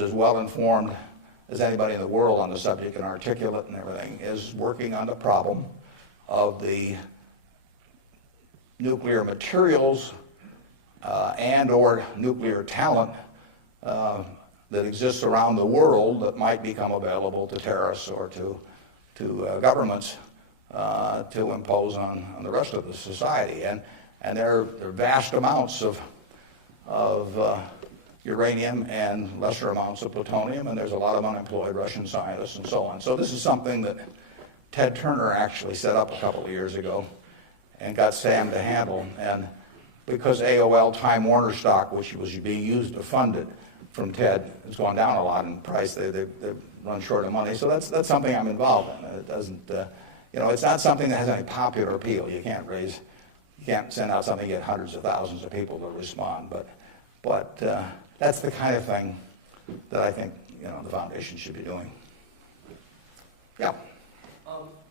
as well informed as anybody in the world on the subject and articulate and everything, is working on the problem of the nuclear materials and or nuclear talent that exists around the world that might become available to terrorists or to governments to impose on the rest of the society. And there are vast amounts of uranium and lesser amounts of plutonium, and there's a lot of unemployed Russian scientists and so on. So this is something that Ted Turner actually set up a couple of years ago and got Sam to handle. And because AOL Time Warner stock, which was being used to fund it from Ted, has gone down a lot in price, they run short of money. So that's something I'm involved in. It doesn't, it's not something that has any popular appeal. You can't send out something and get hundreds of thousands of people to respond. But that's the kind of thing that I think the foundation should be doing. Yeah.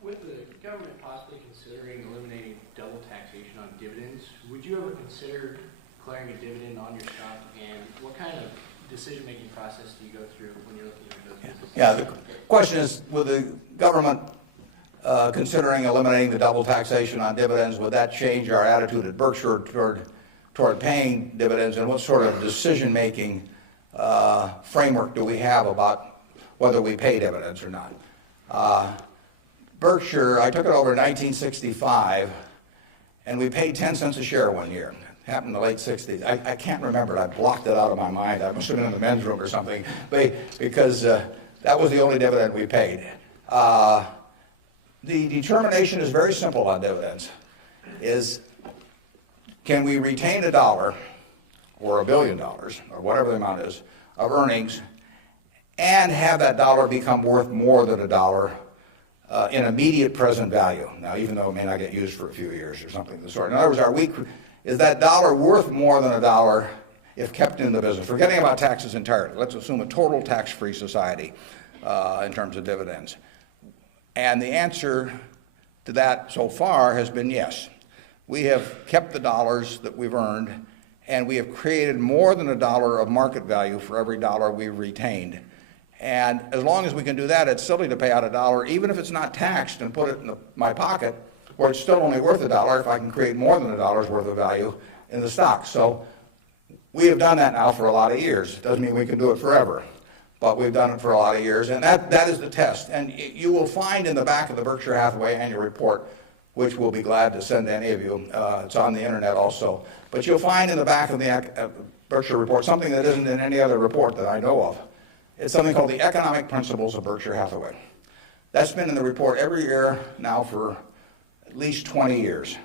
With the government possibly considering eliminating double taxation on dividends, would you ever consider declaring a dividend on your stock? And what kind of decision-making process do you go through when you're looking at those businesses? Yeah, the question is, with the government considering eliminating the double taxation on dividends, would that change our attitude at Berkshire toward paying dividends, and what sort of decision-making framework do we have about whether we pay dividends or not? Berkshire, I took it over in 1965, and we paid 10 cents a share one year. It happened in the late 60s. I can't remember it. I blocked it out of my mind. I must have been in the men's room or something, because that was the only dividend we paid. The determination is very simple on dividends, is can we retain $1 or $1 billion, or whatever the amount is, of earnings, and have that dollar become worth more than $1 in immediate present value. Now, even though it may not get used for a few years or something of the sort. In other words, is that dollar worth more than $1 if kept in the business? Forgetting about taxes entirely. Let's assume a total tax-free society in terms of dividends. And the answer to that so far has been yes. We have kept the dollars that we've earned, and we have created more than $1 of market value for every dollar we've retained. And as long as we can do that, it's silly to pay out $1, even if it's not taxed, and put it in my pocket, where it's still only worth $1 if I can create more than $1 worth of value in the stock. So we have done that now for a lot of years. It doesn't mean we can do it forever, but we've done it for a lot of years, and that is the test. And you will find in the back of the Berkshire Hathaway annual report, which we'll be glad to send to any of you. It's on the internet also. But you'll find in the back of the Berkshire report something that isn't in any other report that I know of. It's something called the Economic Principles of Berkshire Hathaway. That's been in the report every year now for at least 20 years.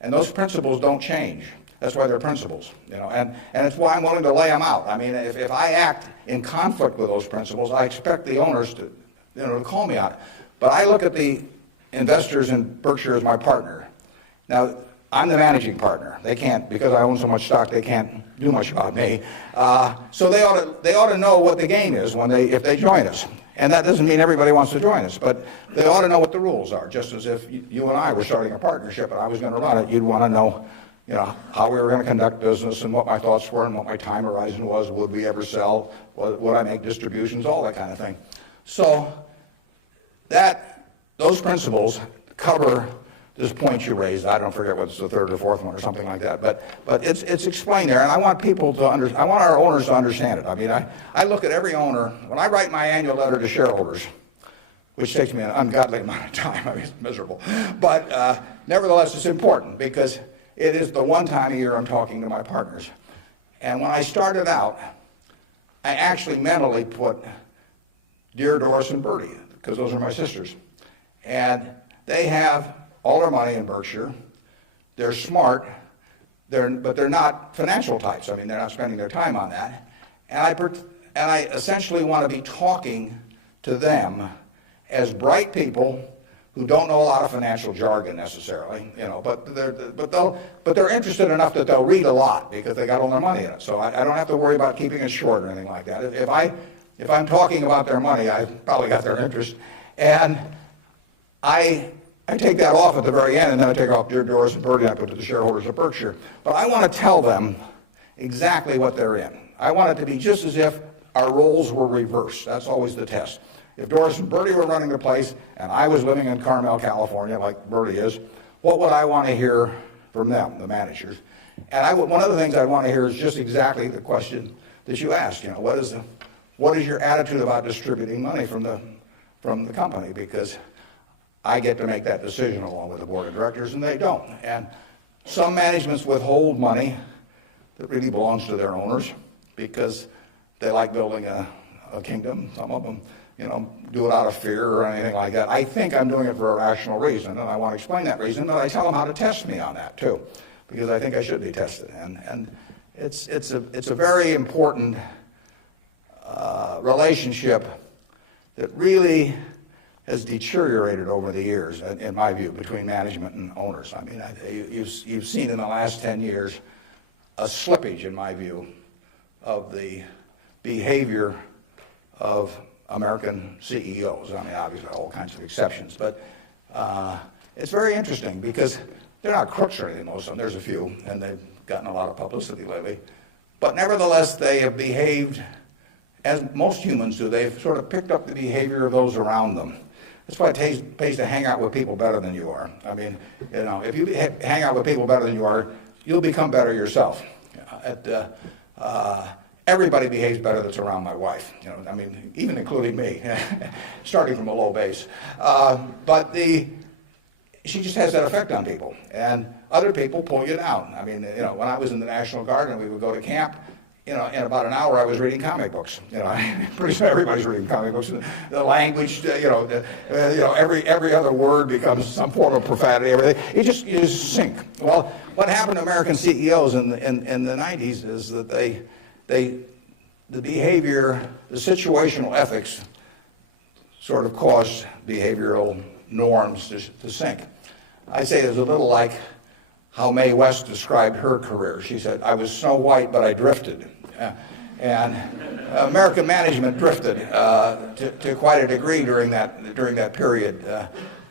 And those principles don't change. That's why they're principles, and it's why I'm willing to lay them out. I mean, if I act in conflict with those principles, I expect the owners to call me on it. But I look at the investors in Berkshire as my partner. Now, I'm the managing partner. They can't, because I own so much stock, they can't do much about me. So they ought to know what the game is if they join us. And that doesn't mean everybody wants to join us, but they ought to know what the rules are. Just as if you and I were starting a partnership and I was going to run it, you'd want to know, how we were going to conduct business and what my thoughts were and what my time horizon was. Would we ever sell? Would I make distributions? All that kind of thing. So those principles cover this point you raised. I don't forget what's the third or fourth one or something like that. But it's explained there, and I want people to I want our owners to understand it. I mean, I look at every owner when I write my annual letter to shareholders, which takes me an ungodly amount of time. I mean, it's miserable. But nevertheless, it's important because it is the one time a year I'm talking to my partners. And when I started out, I actually mentally put Dear Doris and Bertie, because those are my sisters. And they have all their money in Berkshire. They're smart, but they're not financial types. I mean, they're not spending their time on that. And I essentially want to be talking to them as bright people who don't know a lot of financial jargon necessarily, but they're interested enough that they'll read a lot because they got all their money in it. So I don't have to worry about keeping it short or anything like that. If I'm talking about their money, I've probably got their interest. And I take that off at the very end, and then I take off Dear Doris and Bertie, and I put to the shareholders of Berkshire. But I want to tell them exactly what they're in. I want it to be just as if our roles were reversed. That's always the test. If Doris and Bertie were running the place, and I was living in Carmel, California, like Bertie is, what would I want to hear from them, the managers? And one of the things I want to hear is just exactly the question that you asked. What is your attitude about distributing money from the company? Because I get to make that decision along with the board of directors, and they don't. And some managements withhold money that really belongs to their owners because they like building a kingdom. Some of them, do it out of fear or anything like that. I think I'm doing it for a rational reason, and I want to explain that reason, but I tell them how to test me on that too, because I think I should be tested. And it's a very important relationship that really has deteriorated over the years, in my view, between management and owners. I mean, you've seen in the last 10 years a slippage, in my view, of the behavior of American CEOs. I mean, obviously, all kinds of exceptions, but it's very interesting because they're not crooks or anything, most of them. There's a few, and they've gotten a lot of publicity lately. But nevertheless, they have behaved as most humans do. They've sort of picked up the behavior of those around them. That's why it pays to hang out with people better than you are. I mean, if you hang out with people better than you are, you'll become better yourself. Everybody behaves better that's around my wife. I mean, even including me, starting from a low base. But she just has that effect on people, and other people pull you down. I mean, when I was in the National Guard and we would go to camp, in about an hour I was reading comic books. Pretty soon everybody's reading comic books. The language, every other word becomes some form of profanity. Everything. You just sink. Well, what happened to American CEOs in the 90s is that the behavior, the situational ethics, sort of caused behavioral norms to sink. I say it's a little like how Mae West described her career. She said, "I was Snow White, but I drifted." And American management drifted to quite a degree during that period.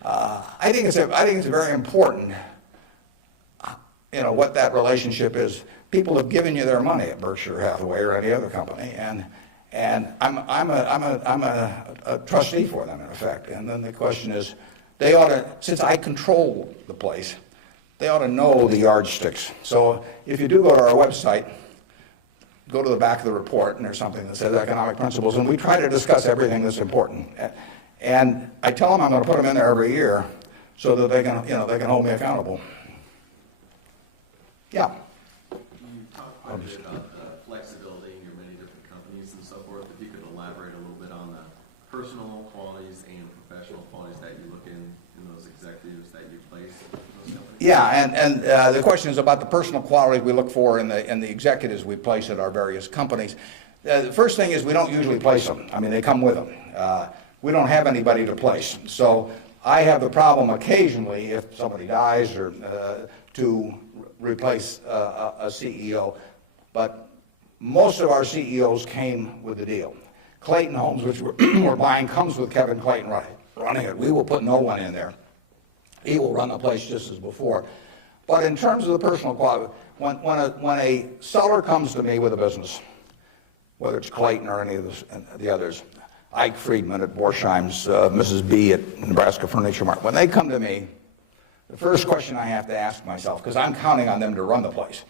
I think it's very important, what that relationship is. People have given you their money at Berkshire Hathaway or any other company, and I'm a trustee for them in effect. And then the question is, they ought to, since I control the place, they ought to know the yardsticks. So if you do go to our website, go to the back of the report, and there's something that says economic principles, and we try to discuss everything that's important. And I tell them I'm going to put them in there every year so that they can hold me accountable. Yeah. You talked quite a bit about flexibility in your many different companies and so forth. If you could elaborate a little bit on the personal qualities and professional qualities that you look in those executives that you place in those companies. Yeah, and the question is about the personal qualities we look for in the executives we place at our various companies. The first thing is we don't usually place them. I mean, they come with them. We don't have anybody to place. So I have the problem occasionally, if somebody dies, or to replace a CEO. But most of our CEOs came with the deal. Clayton Homes, which we're buying, comes with Kevin Clayton running it. We will put no one in there. He will run the place just as before. But in terms of the personal quality, when a seller comes to me with a business, whether it's Clayton or any of the others, Ike Friedman at Borsheim's, Mrs. B at Nebraska Furniture Mart, when they come to me, the first question I have to ask myself, because I'm counting on them to run the place,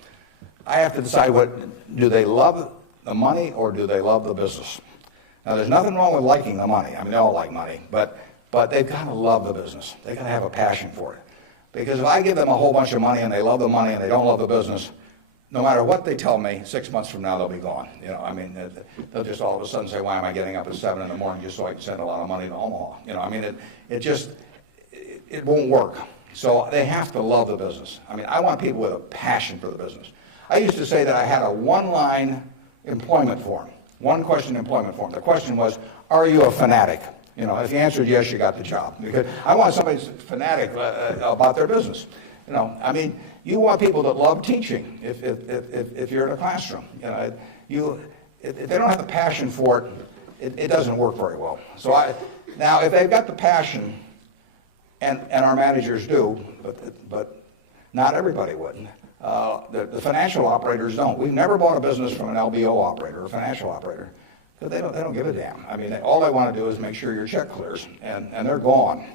I have to decide, do they love the money or do they love the business? Now, there's nothing wrong with liking the money. I mean, they all like money, but they've got to love the business. They've got to have a passion for it. Because if I give them a whole bunch of money and they love the money and they don't love the business, no matter what they tell me, 6 months from now they'll be gone. You know, I mean, they'll just all of a sudden say, "Why am I getting up at 7 in the morning just so I can send a lot of money to Omaha?" You know, I mean, it won't work. So they have to love the business. I mean, I want people with a passion for the business. I used to say that I had a one-line employment form, one-question employment form. The question was, "Are you a fanatic?" You know, if you answered yes, you got the job. Because I want somebody who's fanatic about their business. You know, I mean, you want people that love teaching. If you're in a classroom, you know, if they don't have the passion for it, it doesn't work very well. So now if they've got the passion, and our managers do, but not everybody would. The financial operators don't. We've never bought a business from an LBO operator or financial operator. They don't give a damn. I mean, all they want to do is make sure your check clears, and they're gone.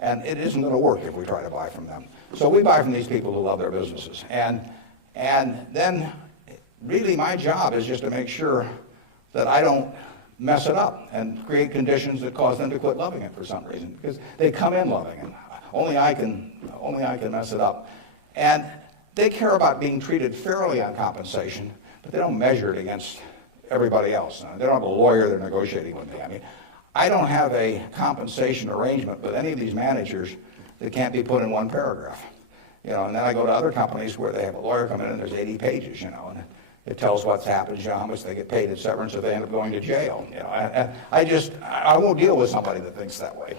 And it isn't going to work if we try to buy from them. So we buy from these people who love their businesses. And then really my job is just to make sure that I don't mess it up and create conditions that cause them to quit loving it for some reason. Because they come in loving it. Only I can mess it up. And they care about being treated fairly on compensation, but they don't measure it against everybody else. They don't have a lawyer they're negotiating with me. I mean, I don't have a compensation arrangement with any of these managers that can't be put in one paragraph. You know, and then I go to other companies where they have a lawyer come in and there's 80 pages, you know, and it tells what's happened, you know, how much they get paid in severance if they end up going to jail. You know, and I won't deal with somebody that thinks that way.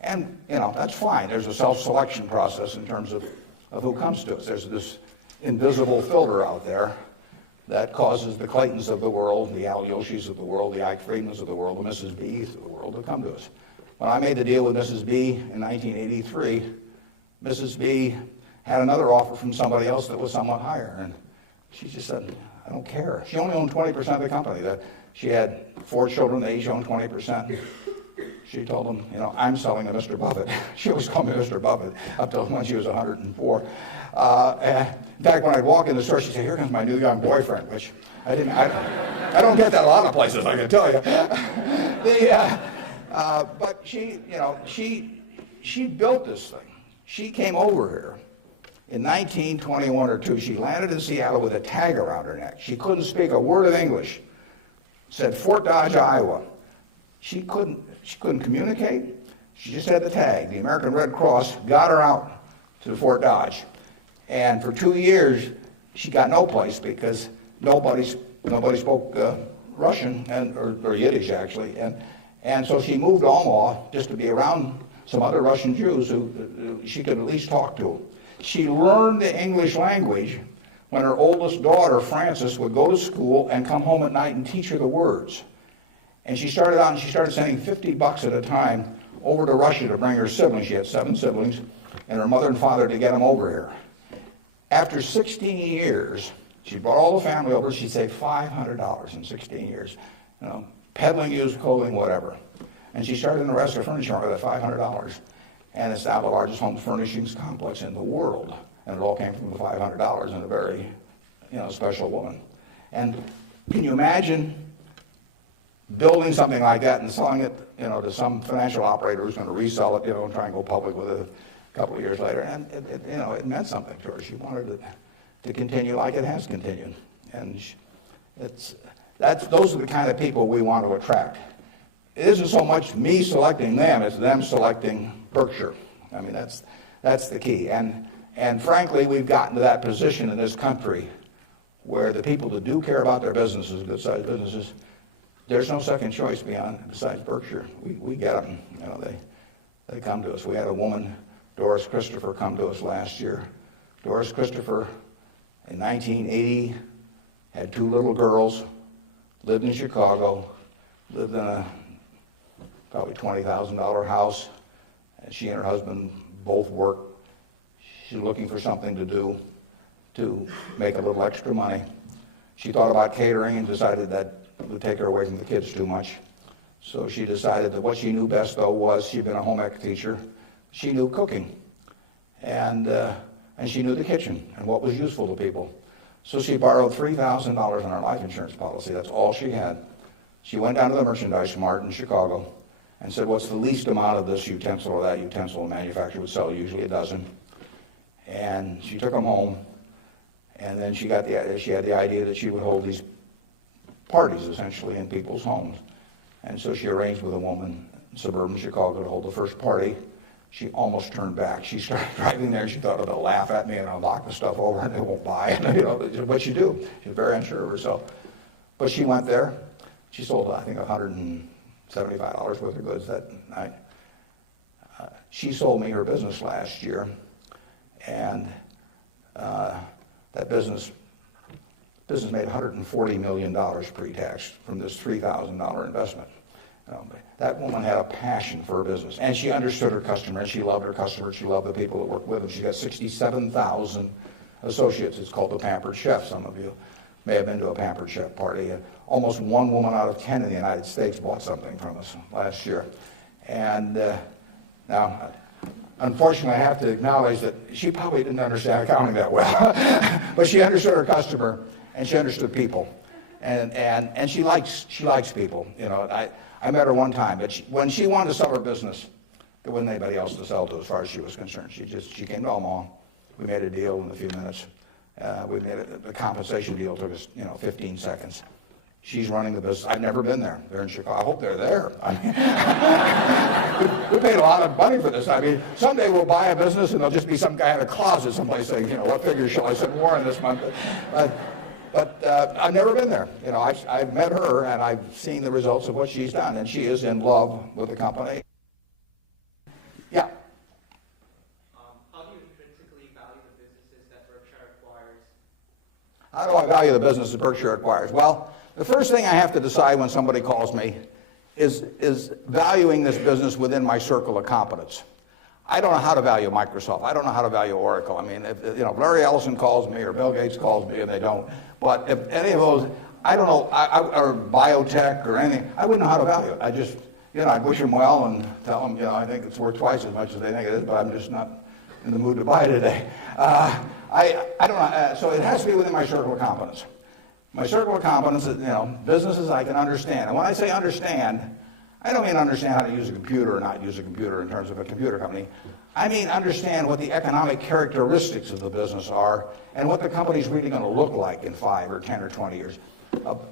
And, you know, that's fine. There's a self-selection process in terms of who comes to us. There's this invisible filter out there that causes the Claytons of the world, the Al Yoshis of the world, the Ike Friedmans of the world, the Mrs. B's of the world to come to us. When I made the deal with Mrs. B in 1983, Mrs. B had another offer from somebody else that was somewhat higher, and she just said, "I don't care." She only owned 20% of the company. She had 4 children, they each owned 20%. She told them, you know, "I'm selling to Mr. Buffett." She always called me Mr. Buffett up till when she was 104. In fact, when I'd walk in the store, she'd say, "Here comes my new young boyfriend," which I don't get that a lot of places, I can tell you. But she, you know, she built this thing. She came over here in 1921 or 2. She landed in Seattle with a tag around her neck. She couldn't speak a word of English. Said Fort Dodge, Iowa. She couldn't communicate. She just had the tag. The American Red Cross got her out to Fort Dodge. And for 2 years, she got no place because nobody spoke Russian or Yiddish actually. And so she moved to Omaha just to be around some other Russian Jews who she could at least talk to. She learned the English language when her oldest daughter, Frances, would go to school and come home at night and teach her the words. And she started out and she started sending $50 at a time over to Russia to bring her siblings. She had 7 siblings, and her mother and father to get them over here. After 16 years, she brought all the family over. She saved $500 in 16 years, you know, peddling used clothing, whatever. And she started in Nebraska Furniture Mart with that $500. And it's now the largest home furnishings complex in the world. And it all came from the $500 and a very, you know, special woman. And can you imagine building something like that and selling it, you know, to some financial operator who's going to resell it, you know, and try and go public with it a couple of years later? And you know, it meant something to her. She wanted it to continue like it has continued. And those are the kind of people we want to attract. It isn't so much me selecting them, it's them selecting Berkshire. I mean, that's the key. And frankly, we've gotten to that position in this country where the people that do care about their businesses, good-sized businesses, there's no second choice besides Berkshire. We get them. You know, they come to us. We had a woman, Doris Christopher, come to us last year. Doris Christopher, in 1980, had 2 little girls, lived in Chicago, lived in a probably $20,000 house. And she and her husband both work. She's looking for something to do to make a little extra money. She thought about catering and decided that it would take her away from the kids too much. So she decided that what she knew best, though, was she'd been a home ec teacher. She knew cooking, and she knew the kitchen and what was useful to people. So she borrowed $3,000 on her life insurance policy. That's all she had. She went down to the merchandise mart in Chicago and said, what's the least amount of this utensil or that utensil a manufacturer would sell, usually a dozen. And she took them home, and then she had the idea that she would hold these parties, essentially, in people's homes. And so she arranged with a woman in suburban Chicago to hold the first party. She almost turned back. She started driving there. She thought they'll laugh at me and I'll knock the stuff over and they won't buy it. You know, what you do. She's very unsure of herself. But she went there. She sold, I think, $175 worth of goods that night. She sold me her business last year, and that business made $140 million pre-tax from this $3,000 investment. That woman had a passion for her business, and she understood her customer, and she loved her customers. She loved the people that worked with them. She got 67,000 associates. It's called the Pampered Chef. Some of you may have been to a Pampered Chef party. Almost 1 woman out of 10 in the United States bought something from us last year. And now, unfortunately, I have to acknowledge that she probably didn't understand accounting that well, but she understood her customer, and she understood people, and she likes people. You know, I met her one time, but when she wanted to sell her business, there wasn't anybody else to sell to as far as she was concerned. She came to Omaha. We made a deal in a few minutes. The compensation deal took us 15 seconds. She's running the business. I've never been there. They're in Chicago. I hope they're there. I mean, we paid a lot of money for this. I mean, someday we'll buy a business and there'll just be some guy in a closet someplace saying, what figure shall I send Warren this month? But I've never been there. I've met her and I've seen the results of what she's done, and she is in love with the company. Yeah. How do you intrinsically value the businesses that Berkshire acquires? How do I value the business that Berkshire acquires? Well, the first thing I have to decide when somebody calls me is valuing this business within my circle of competence. I don't know how to value Microsoft. I don't know how to value Oracle. I mean, if Larry Ellison calls me or Bill Gates calls me, and they don't. But if any of those, I don't know, or biotech or anything, I wouldn't know how to value it. I just, I'd wish them well and tell them, I think it's worth twice as much as they think it is, but I'm just not in the mood to buy today. I don't know. So it has to be within my circle of competence. My circle of competence is, businesses I can understand. And when I say understand, I don't mean understand how to use a computer or not use a computer in terms of a computer company. I mean understand what the economic characteristics of the business are and what the company's really going to look like in 5 or 10 or 20 years.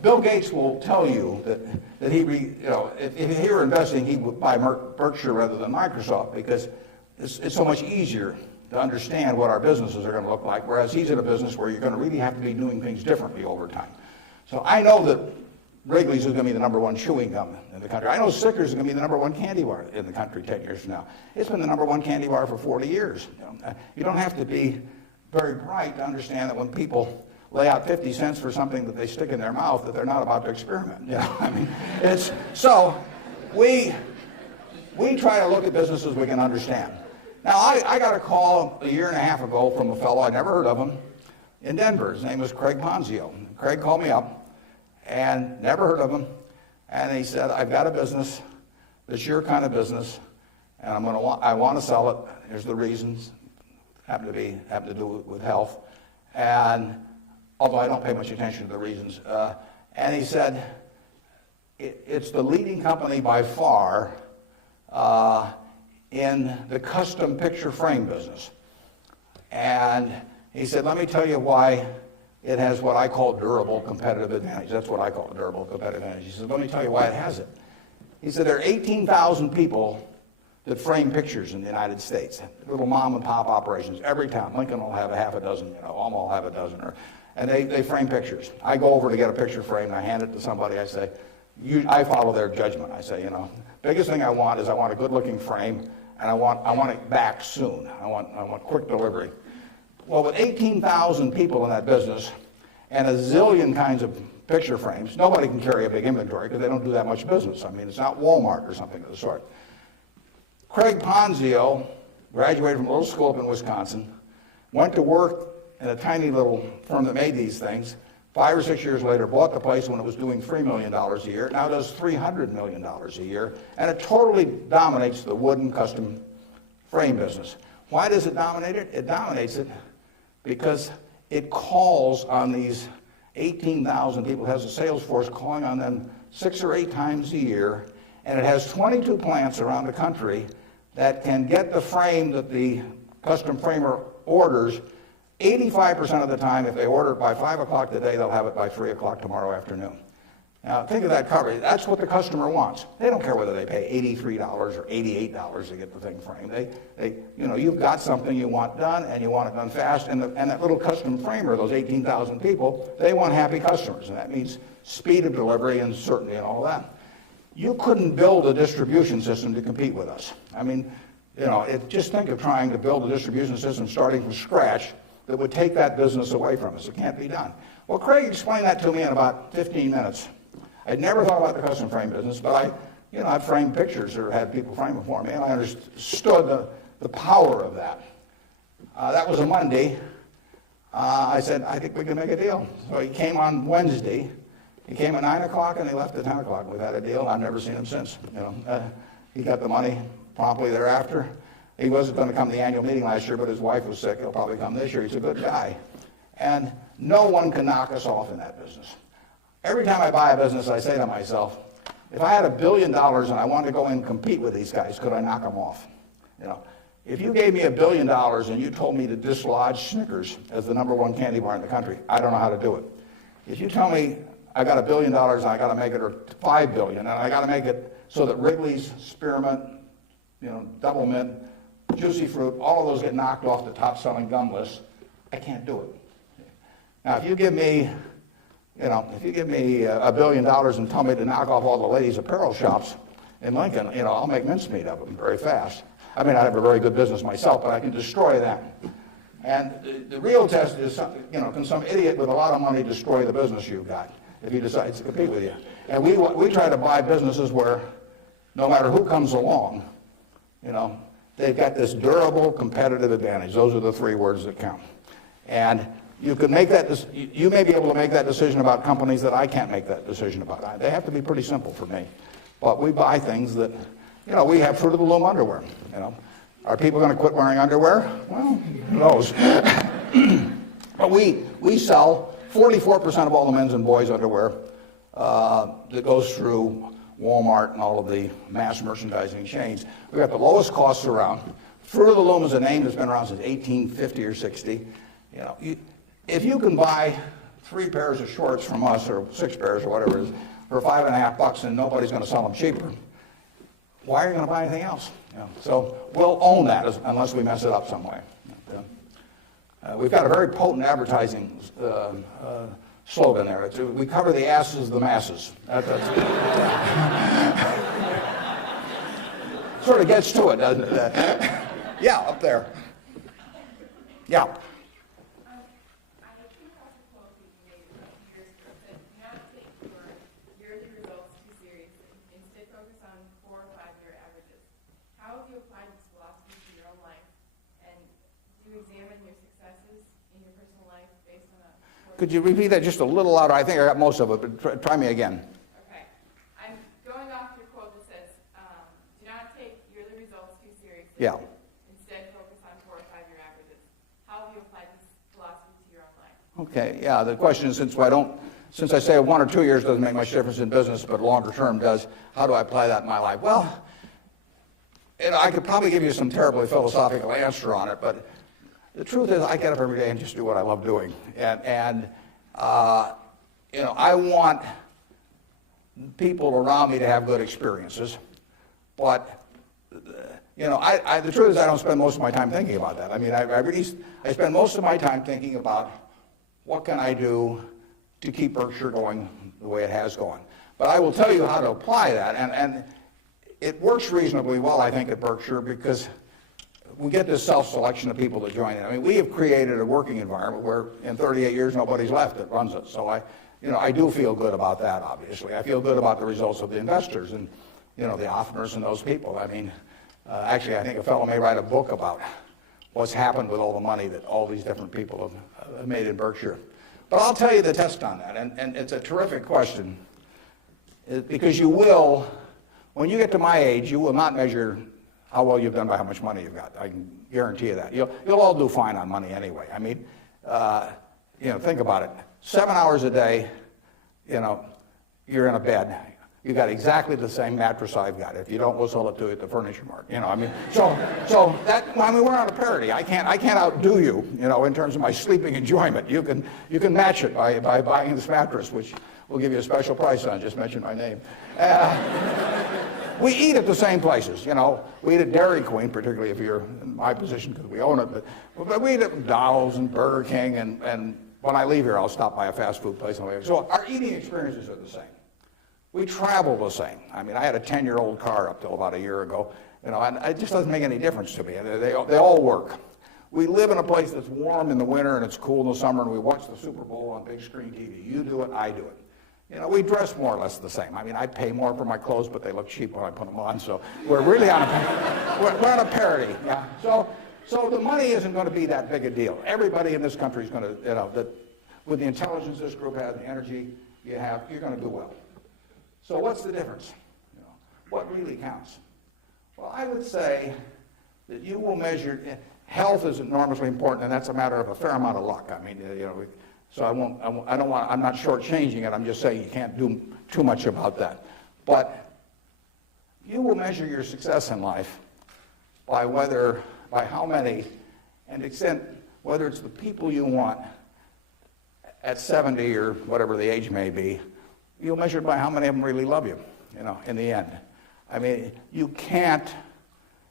Bill Gates will tell you that if he were investing, he would buy Berkshire rather than Microsoft because it's so much easier to understand what our businesses are going to look like, whereas he's in a business where you're going to really have to be doing things differently over time. So I know that Wrigley's is going to be the #1 chewing gum in the country. I know Snickers is going to be the #1 candy bar in the country 10 years from now. It's been the #1 candy bar for 40 years. You don't have to be very bright to understand that when people lay out 50 cents for something that they stick in their mouth, that they're not about to experiment. I mean, so we try to look at businesses we can understand. Now, I got a call a year and a half ago from a fellow, I never heard of him, in Denver. His name was Craig Ponzio. Craig called me up, and never heard of him, and he said, I've got a business that's your kind of business, and I want to sell it. Here's the reasons. Happen to do it with health, and although I don't pay much attention to the reasons. And he said, it's the leading company by far in the custom picture frame business. And he said, let me tell you why it has what I call durable competitive advantage. That's what I call a durable competitive advantage. He said, let me tell you why it has it. He said, there are 18,000 people that frame pictures in the United States, little mom and pop operations. Every town, Lincoln will have a half a dozen, Omaha will have a dozen, and they frame pictures. I go over to get a picture frame, and I hand it to somebody. I say, I follow their judgment. I say, biggest thing I want is I want a good-looking frame, and I want it back soon. I want quick delivery. Well, with 18,000 people in that business and a zillion kinds of picture frames. Nobody can carry a big inventory because they don't do that much business. I mean, it's not Walmart or something of the sort. Craig Ponzio graduated from a little school up in Wisconsin, went to work in a tiny little firm that made these things. 5 or 6 years later, bought the place when it was doing $3 million a year. Now does $300 million a year, and it totally dominates the wooden custom frame business. Why does it dominate it? It dominates it because it calls on these 18,000 people. It has a sales force calling on them 6 or 8 times a year, and it has 22 plants around the country that can get the frame that the custom framer orders. 85% of the time, if they order it by 5 o'clock today, they'll have it by 3 o'clock tomorrow afternoon. Now, think of that coverage. That's what the customer wants. They don't care whether they pay $83 or $88 to get the thing framed. You've got something you want done, and you want it done fast, and that little custom framer, those 18,000 people, they want happy customers, and that means speed of delivery and certainty and all that. You couldn't build a distribution system to compete with us. I mean, just think of trying to build a distribution system starting from scratch that would take that business away from us. It can't be done. Well, Craig explained that to me in about 15 minutes. I'd never thought about the custom frame business, but I've framed pictures or had people frame them for me, and I understood the power of that. That was a Monday. I said, I think we can make a deal. So he came on Wednesday. He came at 9 o'clock, and he left at 10 o'clock. We've had a deal. I've never seen him since. He got the money promptly thereafter. He wasn't going to come to the annual meeting last year, but his wife was sick. He'll probably come this year. He's a good guy. And no one can knock us off in that business. Every time I buy a business, I say to myself, if I had $1 billion and I wanted to go in and compete with these guys, could I knock them off? If you gave me $1 billion and you told me to dislodge Snickers as the #1 candy bar in the country, I don't know how to do it. If you tell me I got $1 billion and I got to make it, or $5 billion, and I got to make it so that Wrigley's, Spearmint, Double Mint, Juicy Fruit, all of those get knocked off the top-selling gum list, I can't do it. Now, if you give me $1 billion and tell me to knock off all the ladies' apparel shops in Lincoln, I'll make mincemeat of them very fast. I mean, I have a very good business myself, but I can destroy them. And the real test is, can some idiot with a lot of money destroy the business you've got if he decides to compete with you? And we try to buy businesses where no matter who comes along, they've got this durable competitive advantage. Those are the 3 words that count. And you can make that. You may be able to make that decision about companies that I can't make that decision about. They have to be pretty simple for me. But we buy things that, we have Fruit of the Loom underwear. Are people going to quit wearing underwear? Well, who knows? But we sell 44% of all the men's and boys' underwear that goes through Walmart and all of the mass merchandising chains. We've got the lowest costs around. Fruit of the Loom is a name that's been around since 1850 or 60. If you can buy 3 pairs of shorts from us, or 6 pairs or whatever it is, for $5.50 and nobody's going to sell them cheaper, why are you going to buy anything else? So we'll own that unless we mess it up some way. We've got a very potent advertising slogan there. We cover the asses of the masses. Sort of gets to it, doesn't it? Yeah, up there. Yeah. Could you repeat that just a little louder? I think I got most of it, but try me again. Okay. I'm going off your quote that says, do not take yearly results too seriously. Yeah. Instead, focus on 4 or 5-year averages. How have you applied this philosophy to your own life? Okay, yeah, the question is, since I say 1 or 2 years doesn't make much difference in business, but longer term does, how do I apply that in my life? Well, I could probably give you some terribly philosophical answer on it, but the truth is, I get up every day and just do what I love doing, and I want people around me to have good experiences, but the truth is, I don't spend most of my time thinking about that. I mean, I spend most of my time thinking about what can I do to keep Berkshire going the way it has gone. But I will tell you how to apply that, and it works reasonably well, I think, at Berkshire because we get this self-selection of people that join in. I mean, we have created a working environment where in 38 years nobody's left that runs it. So I do feel good about that, obviously. I feel good about the results of the investors and, the Offners and those people. I mean, actually, I think a fellow may write a book about what's happened with all the money that all these different people have made in Berkshire. But I'll tell you the test on that, and it's a terrific question, because you will, when you get to my age, you will not measure how well you've done by how much money you've got. I can guarantee you that. You'll all do fine on money anyway. I mean, think about it. 7 hours a day, you're in a bed. You got exactly the same mattress I've got. If you don't, we'll sell it to you at the furniture mart. So we're on a parity. I can't outdo you, in terms of my sleeping enjoyment. You can match it by buying this mattress, which we'll give you a special price on. Just mention my name. We eat at the same places, We eat at Dairy Queen, particularly if you're in my position because we own it. But we eat at McDonald's and Burger King, and when I leave here, I'll stop by a fast food place. So our eating experiences are the same. We travel the same. I mean, I had a 10-year-old car up till about a year ago, and it just doesn't make any difference to me. They all work. We live in a place that's warm in the winter and it's cool in the summer, and we watch the Super Bowl on big screen TV. You do it, I do it. We dress more or less the same. I mean, I pay more for my clothes, but they look cheap when I put them on. So we're really on a parity. Yeah. So the money isn't going to be that big a deal. Everybody in this country is going to, with the intelligence this group has, the energy you have, you're going to do well. So what's the difference? What really counts? Well, I would say that you will measure. Health is enormously important, and that's a matter of a fair amount of luck. I mean, so I'm not shortchanging it. I'm just saying you can't do too much about that. But you will measure your success in life by how many, and extent, whether it's the people you want at 70 or whatever the age may be, you'll measure it by how many of them really love you, in the end. I mean, you can't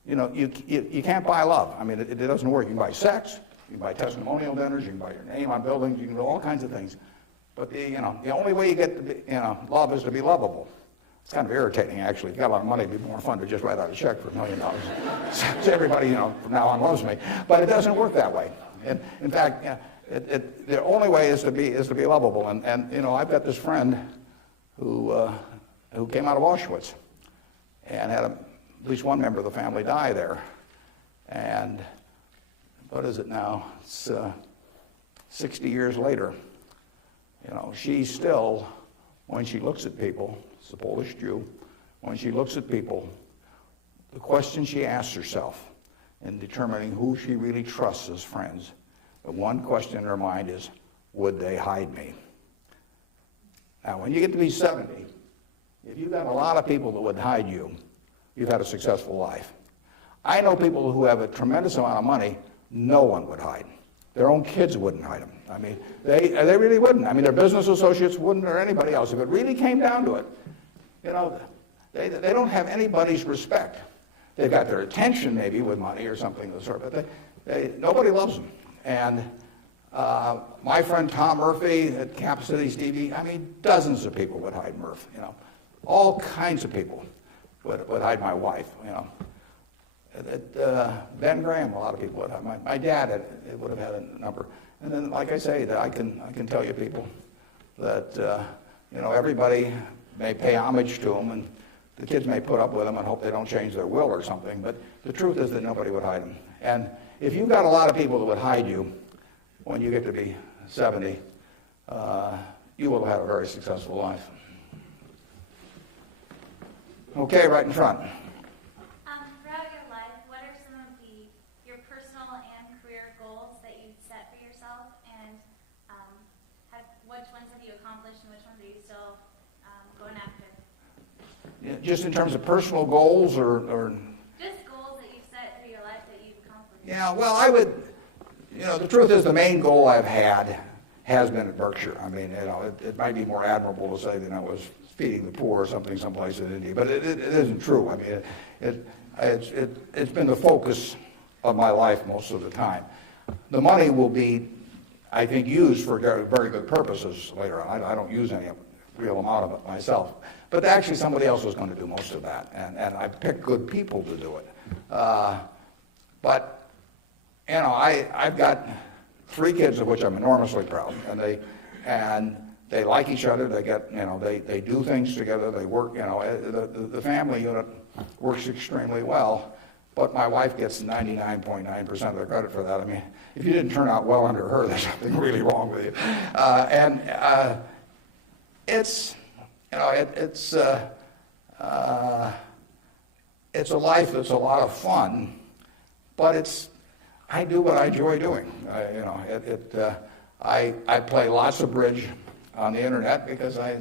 buy love. I mean, it doesn't work. You can buy sex. You can buy testimonial dinners, you can buy your name on buildings, you can do all kinds of things. But the only way you get to be, love is to be lovable. It's kind of irritating, actually. If you got a lot of money, it'd be more fun to just write out a check for $1 million. So everybody, from now on loves me. But it doesn't work that way. And in fact, the only way is to be lovable. And I've got this friend who came out of Auschwitz and had at least one member of the family die there. And what is it now? It's 60 years later. She still, when she looks at people, it's a Polish Jew, when she looks at people, the question she asks herself in determining who she really trusts as friends, the one question in her mind is, would they hide me? Now, when you get to be 70, if you've got a lot of people that would hide you, you've had a successful life. I know people who have a tremendous amount of money, no one would hide. Their own kids wouldn't hide them. I mean, they really wouldn't. I mean, their business associates wouldn't, or anybody else. If it really came down to it, they don't have anybody's respect. They've got their attention maybe with money or something of the sort, but nobody loves them. And my friend Tom Murphy at Cap Cities TV, I mean, dozens of people would hide Murph. All kinds of people would hide my wife. Ben Graham, a lot of people would have. My dad would have had a number. And then, like I say, that I can tell you people that everybody may pay homage to them, and the kids may put up with them and hope they don't change their will or something. But the truth is that nobody would hide them. And if you've got a lot of people that would hide you when you get to be 70, you will have a very successful life. Okay, right in front. Throughout your life, what are some of your personal and career goals that you've set for yourself, and which ones have you accomplished and which ones are you still going after? Yeah, just in terms of personal goals or Just goals that you've set for your life that you've accomplished. Yeah, well, I would, the truth is the main goal I've had has been at Berkshire. I mean, it might be more admirable to say that I was feeding the poor or something someplace in India, but it isn't true. I mean, it's been the focus of my life most of the time. The money will be, I think, used for very good purposes later on. I don't use any real amount of it myself. But actually somebody else was going to do most of that, and I picked good people to do it. But, I've got 3 kids of which I'm enormously proud, and they like each other. They get, they do things together. They work, the family unit works extremely well. But my wife gets 99.9% of the credit for that. I mean, if you didn't turn out well under her, there's something really wrong with you. It's a life that's a lot of fun, but I do what I enjoy doing. I play lots of bridge on the internet because I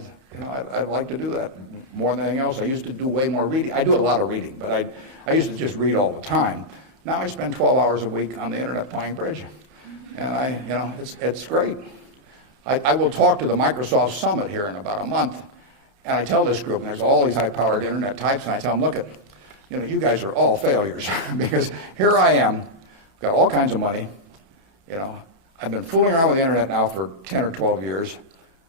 like to do that more than anything else. I used to do way more reading. I do a lot of reading, but I used to just read all the time. Now I spend 12 hours a week on the internet playing bridge, and it's great. I will talk to the Microsoft Summit here in about a month, and I tell this group, and there's all these high-powered internet types, and I tell them, look, you guys are all failures because here I am, got all kinds of money, I've been fooling around with the internet now for 10 or 12 years.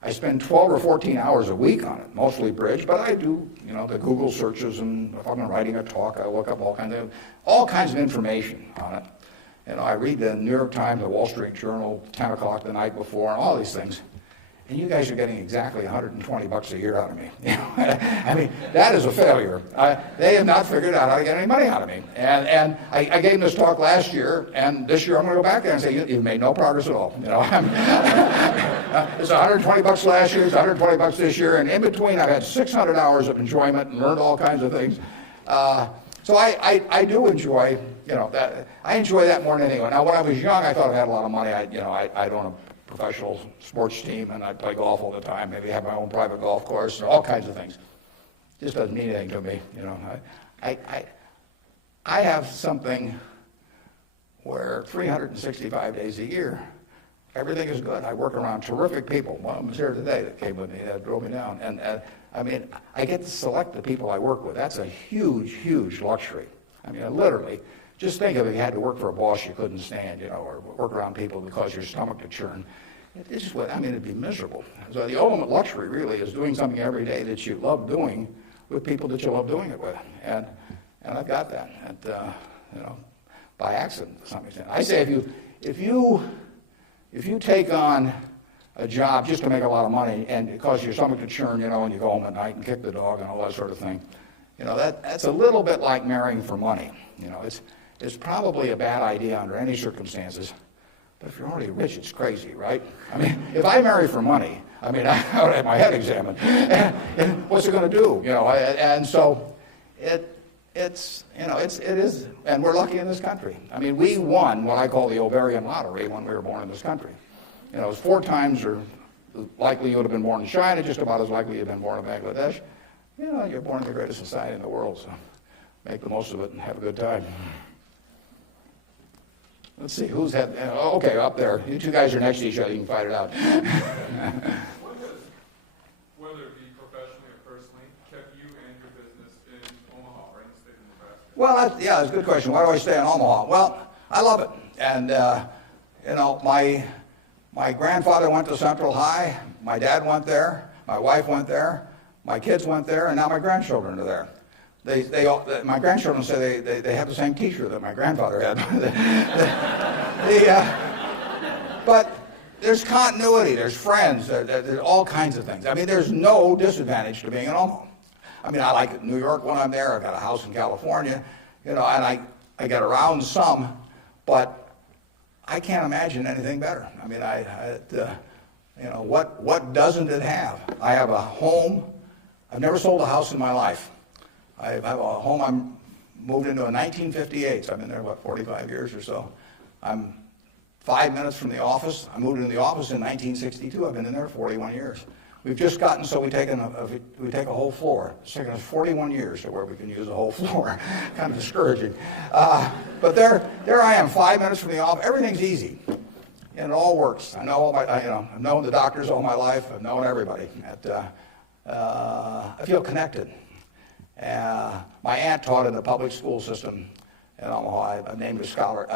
I spend 12 or 14 hours a week on it, mostly bridge, but I do, the Google searches, and if I'm writing a talk, I look up all kinds of information on it. I read the New York Times, the Wall Street Journal, 10 o'clock the night before, and all these things. And you guys are getting exactly $120 a year out of me. I mean, that is a failure. They have not figured out how to get any money out of me. And I gave this talk last year, and this year I'm going to go back there and say, you've made no progress at all. It's $120 last year, it's $120 this year, and in between I've had 600 hours of enjoyment and learned all kinds of things. So I do enjoy, that. I enjoy that more than anyone. Now, when I was young, I thought I had a lot of money. I'd own a professional sports team, and I play golf all the time, maybe have my own private golf course, and all kinds of things. Just doesn't mean anything to me, I have something where 365 days a year, everything is good. I work around terrific people. One of them is here today that came with me, that drove me down. And I get to select the people I work with. That's a huge, huge luxury. Literally, just think of if you had to work for a boss you couldn't stand, or work around people that cause your stomach to churn. It'd be miserable. So the ultimate luxury really is doing something every day that you love doing with people that you love doing it with. And I've got that, by accident to some extent. I say if you take on a job just to make a lot of money and it causes your stomach to churn, and you go home at night and kick the dog and all that sort of thing, that's a little bit like marrying for money. It's probably a bad idea under any circumstances. But if you're already rich, it's crazy, right? If I marry for money, I would have my head examined. And what's it going to do? And so it is, and we're lucky in this country. We won what I call the ovarian lottery when we were born in this country. It was 4 times or likely you would have been born in China, just about as likely you've been born in Bangladesh. You're born in the greatest society in the world, so make the most of it and have a good time. Let's see, who's had, okay, up there. You two guys are next to each other, you can fight it out. What has, whether it be professionally or personally, kept you and your business in Omaha or in the state of Nebraska? Well, that's a good question. Why do I stay in Omaha? Well, I love it. And, my grandfather went to Central High, my dad went there, my wife went there, my kids went there, and now my grandchildren are there. My grandchildren say they have the same teacher that my grandfather had. But there's continuity, there's friends, there's all kinds of things. There's no disadvantage to being in Omaha. I like New York when I'm there. I've got a house in California, and I get around some, but I can't imagine anything better. What doesn't it have? I have a home. I've never sold a house in my life. I have a home I moved into in 1958, so I've been there, 45 years or so. I'm 5 minutes from the office. I moved into the office in 1962. I've been in there 41 years. We've just gotten so we take a whole floor. It's taken us 41 years to where we can use a whole floor. Kind of discouraging. But there I am, 5 minutes from the office. Everything's easy, and it all works. I know I've known the doctors all my life. I've known everybody. I feel connected. My aunt taught in the public school system in Omaha. I've named a scholar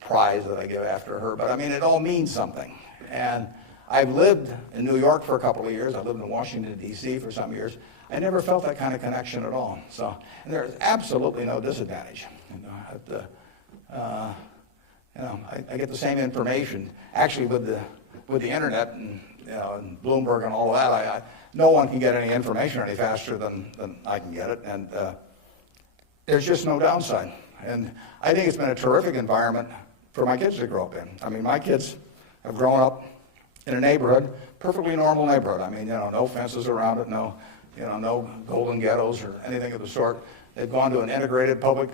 prize that I give after her. But it all means something. And I've lived in New York for a couple of years. I lived in Washington, D.C. for some years. I never felt that kind of connection at all. So, and there's absolutely no disadvantage. I get the same information. Actually, with the internet and and Bloomberg and all of that, no one can get any information any faster than I can get it, and there's just no downside. And I think it's been a terrific environment for my kids to grow up in. I mean, my kids have grown up in a neighborhood, perfectly normal neighborhood. I mean, no fences around it, no golden ghettos or anything of the sort. They've gone to an integrated public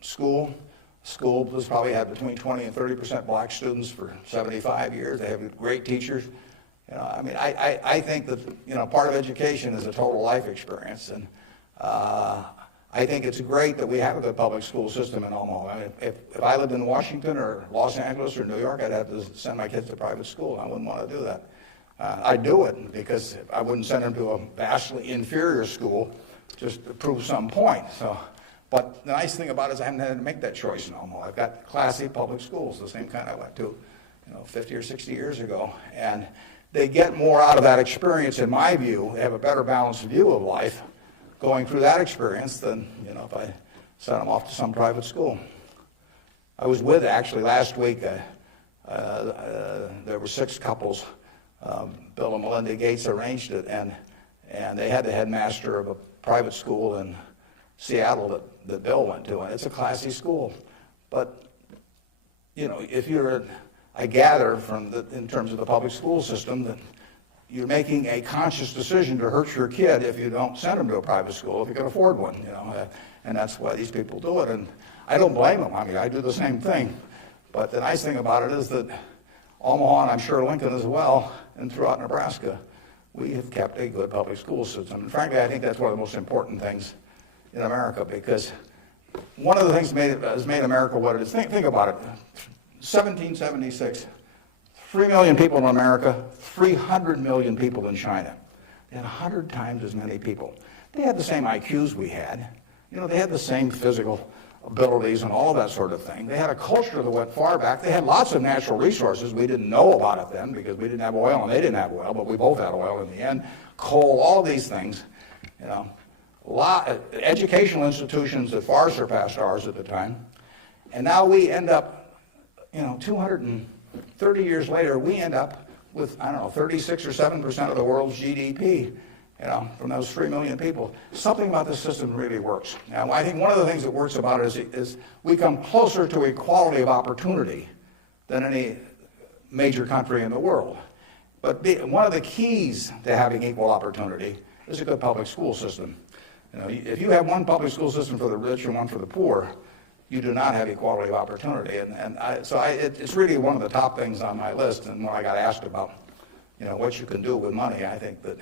school. School has probably had between 20 and 30% black students for 75 years. They have great teachers. I mean, I think that, part of education is a total life experience. And I think it's great that we have a good public school system in Omaha. I mean, if I lived in Washington or Los Angeles or New York, I'd have to send my kids to private school. I wouldn't want to do that. I'd do it because I wouldn't send them to a vastly inferior school just to prove some point. But the nice thing about it is I haven't had to make that choice in Omaha. I've got classy public schools, the same kind I went to 50 or 60 years ago. And they get more out of that experience, in my view. They have a better balanced view of life going through that experience than if I sent them off to some private school. I was with, actually, last week, there were 6 couples. Bill and Melinda Gates arranged it, and they had the headmaster of a private school in Seattle that Bill went to, and it's a classy school. But, if I gather in terms of the public school system, that you're making a conscious decision to hurt your kid if you don't send them to a private school if you can afford one, and that's why these people do it. And I don't blame them. I mean, I do the same thing. But the nice thing about it is that Omaha, and I'm sure Lincoln as well, and throughout Nebraska, we have kept a good public school system. And frankly, I think that's one of the most important things in America, because one of the things has made America what it is. Think about it. 1776, 3 million people in America, 300 million people in China. They had 100 times as many people. They had the same IQs we had. They had the same physical abilities and all of that sort of thing. They had a culture that went far back. They had lots of natural resources. We didn't know about it then because we didn't have oil and they didn't have oil, but we both had oil in the end. Coal, all these things, educational institutions that far surpassed ours at the time. And now we end up, 230 years later, we end up with, 36 or 7% of the world's GDP, from those 3 million people. Something about this system really works. Now, I think one of the things that works about it is we come closer to equality of opportunity than any major country in the world. But one of the keys to having equal opportunity is a good public school system. If you have one public school system for the rich and one for the poor, you do not have equality of opportunity. It's really one of the top things on my list. And when I got asked about, what you can do with money, I think that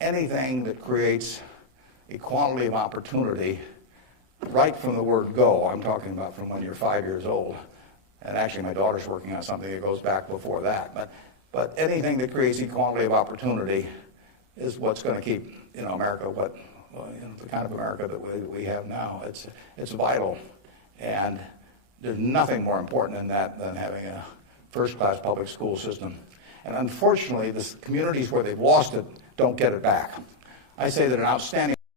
anything that creates equality of opportunity, right from the word go, I'm talking about from when you're 5 years old, and actually my daughter's working on something that goes back before that, but anything that creates equality of opportunity is what's going to keep America the kind of America that we have now. It's vital, and there's nothing more important than that than having a first-class public school system. And unfortunately, the communities where they've lost it don't get it back. I say that an outstanding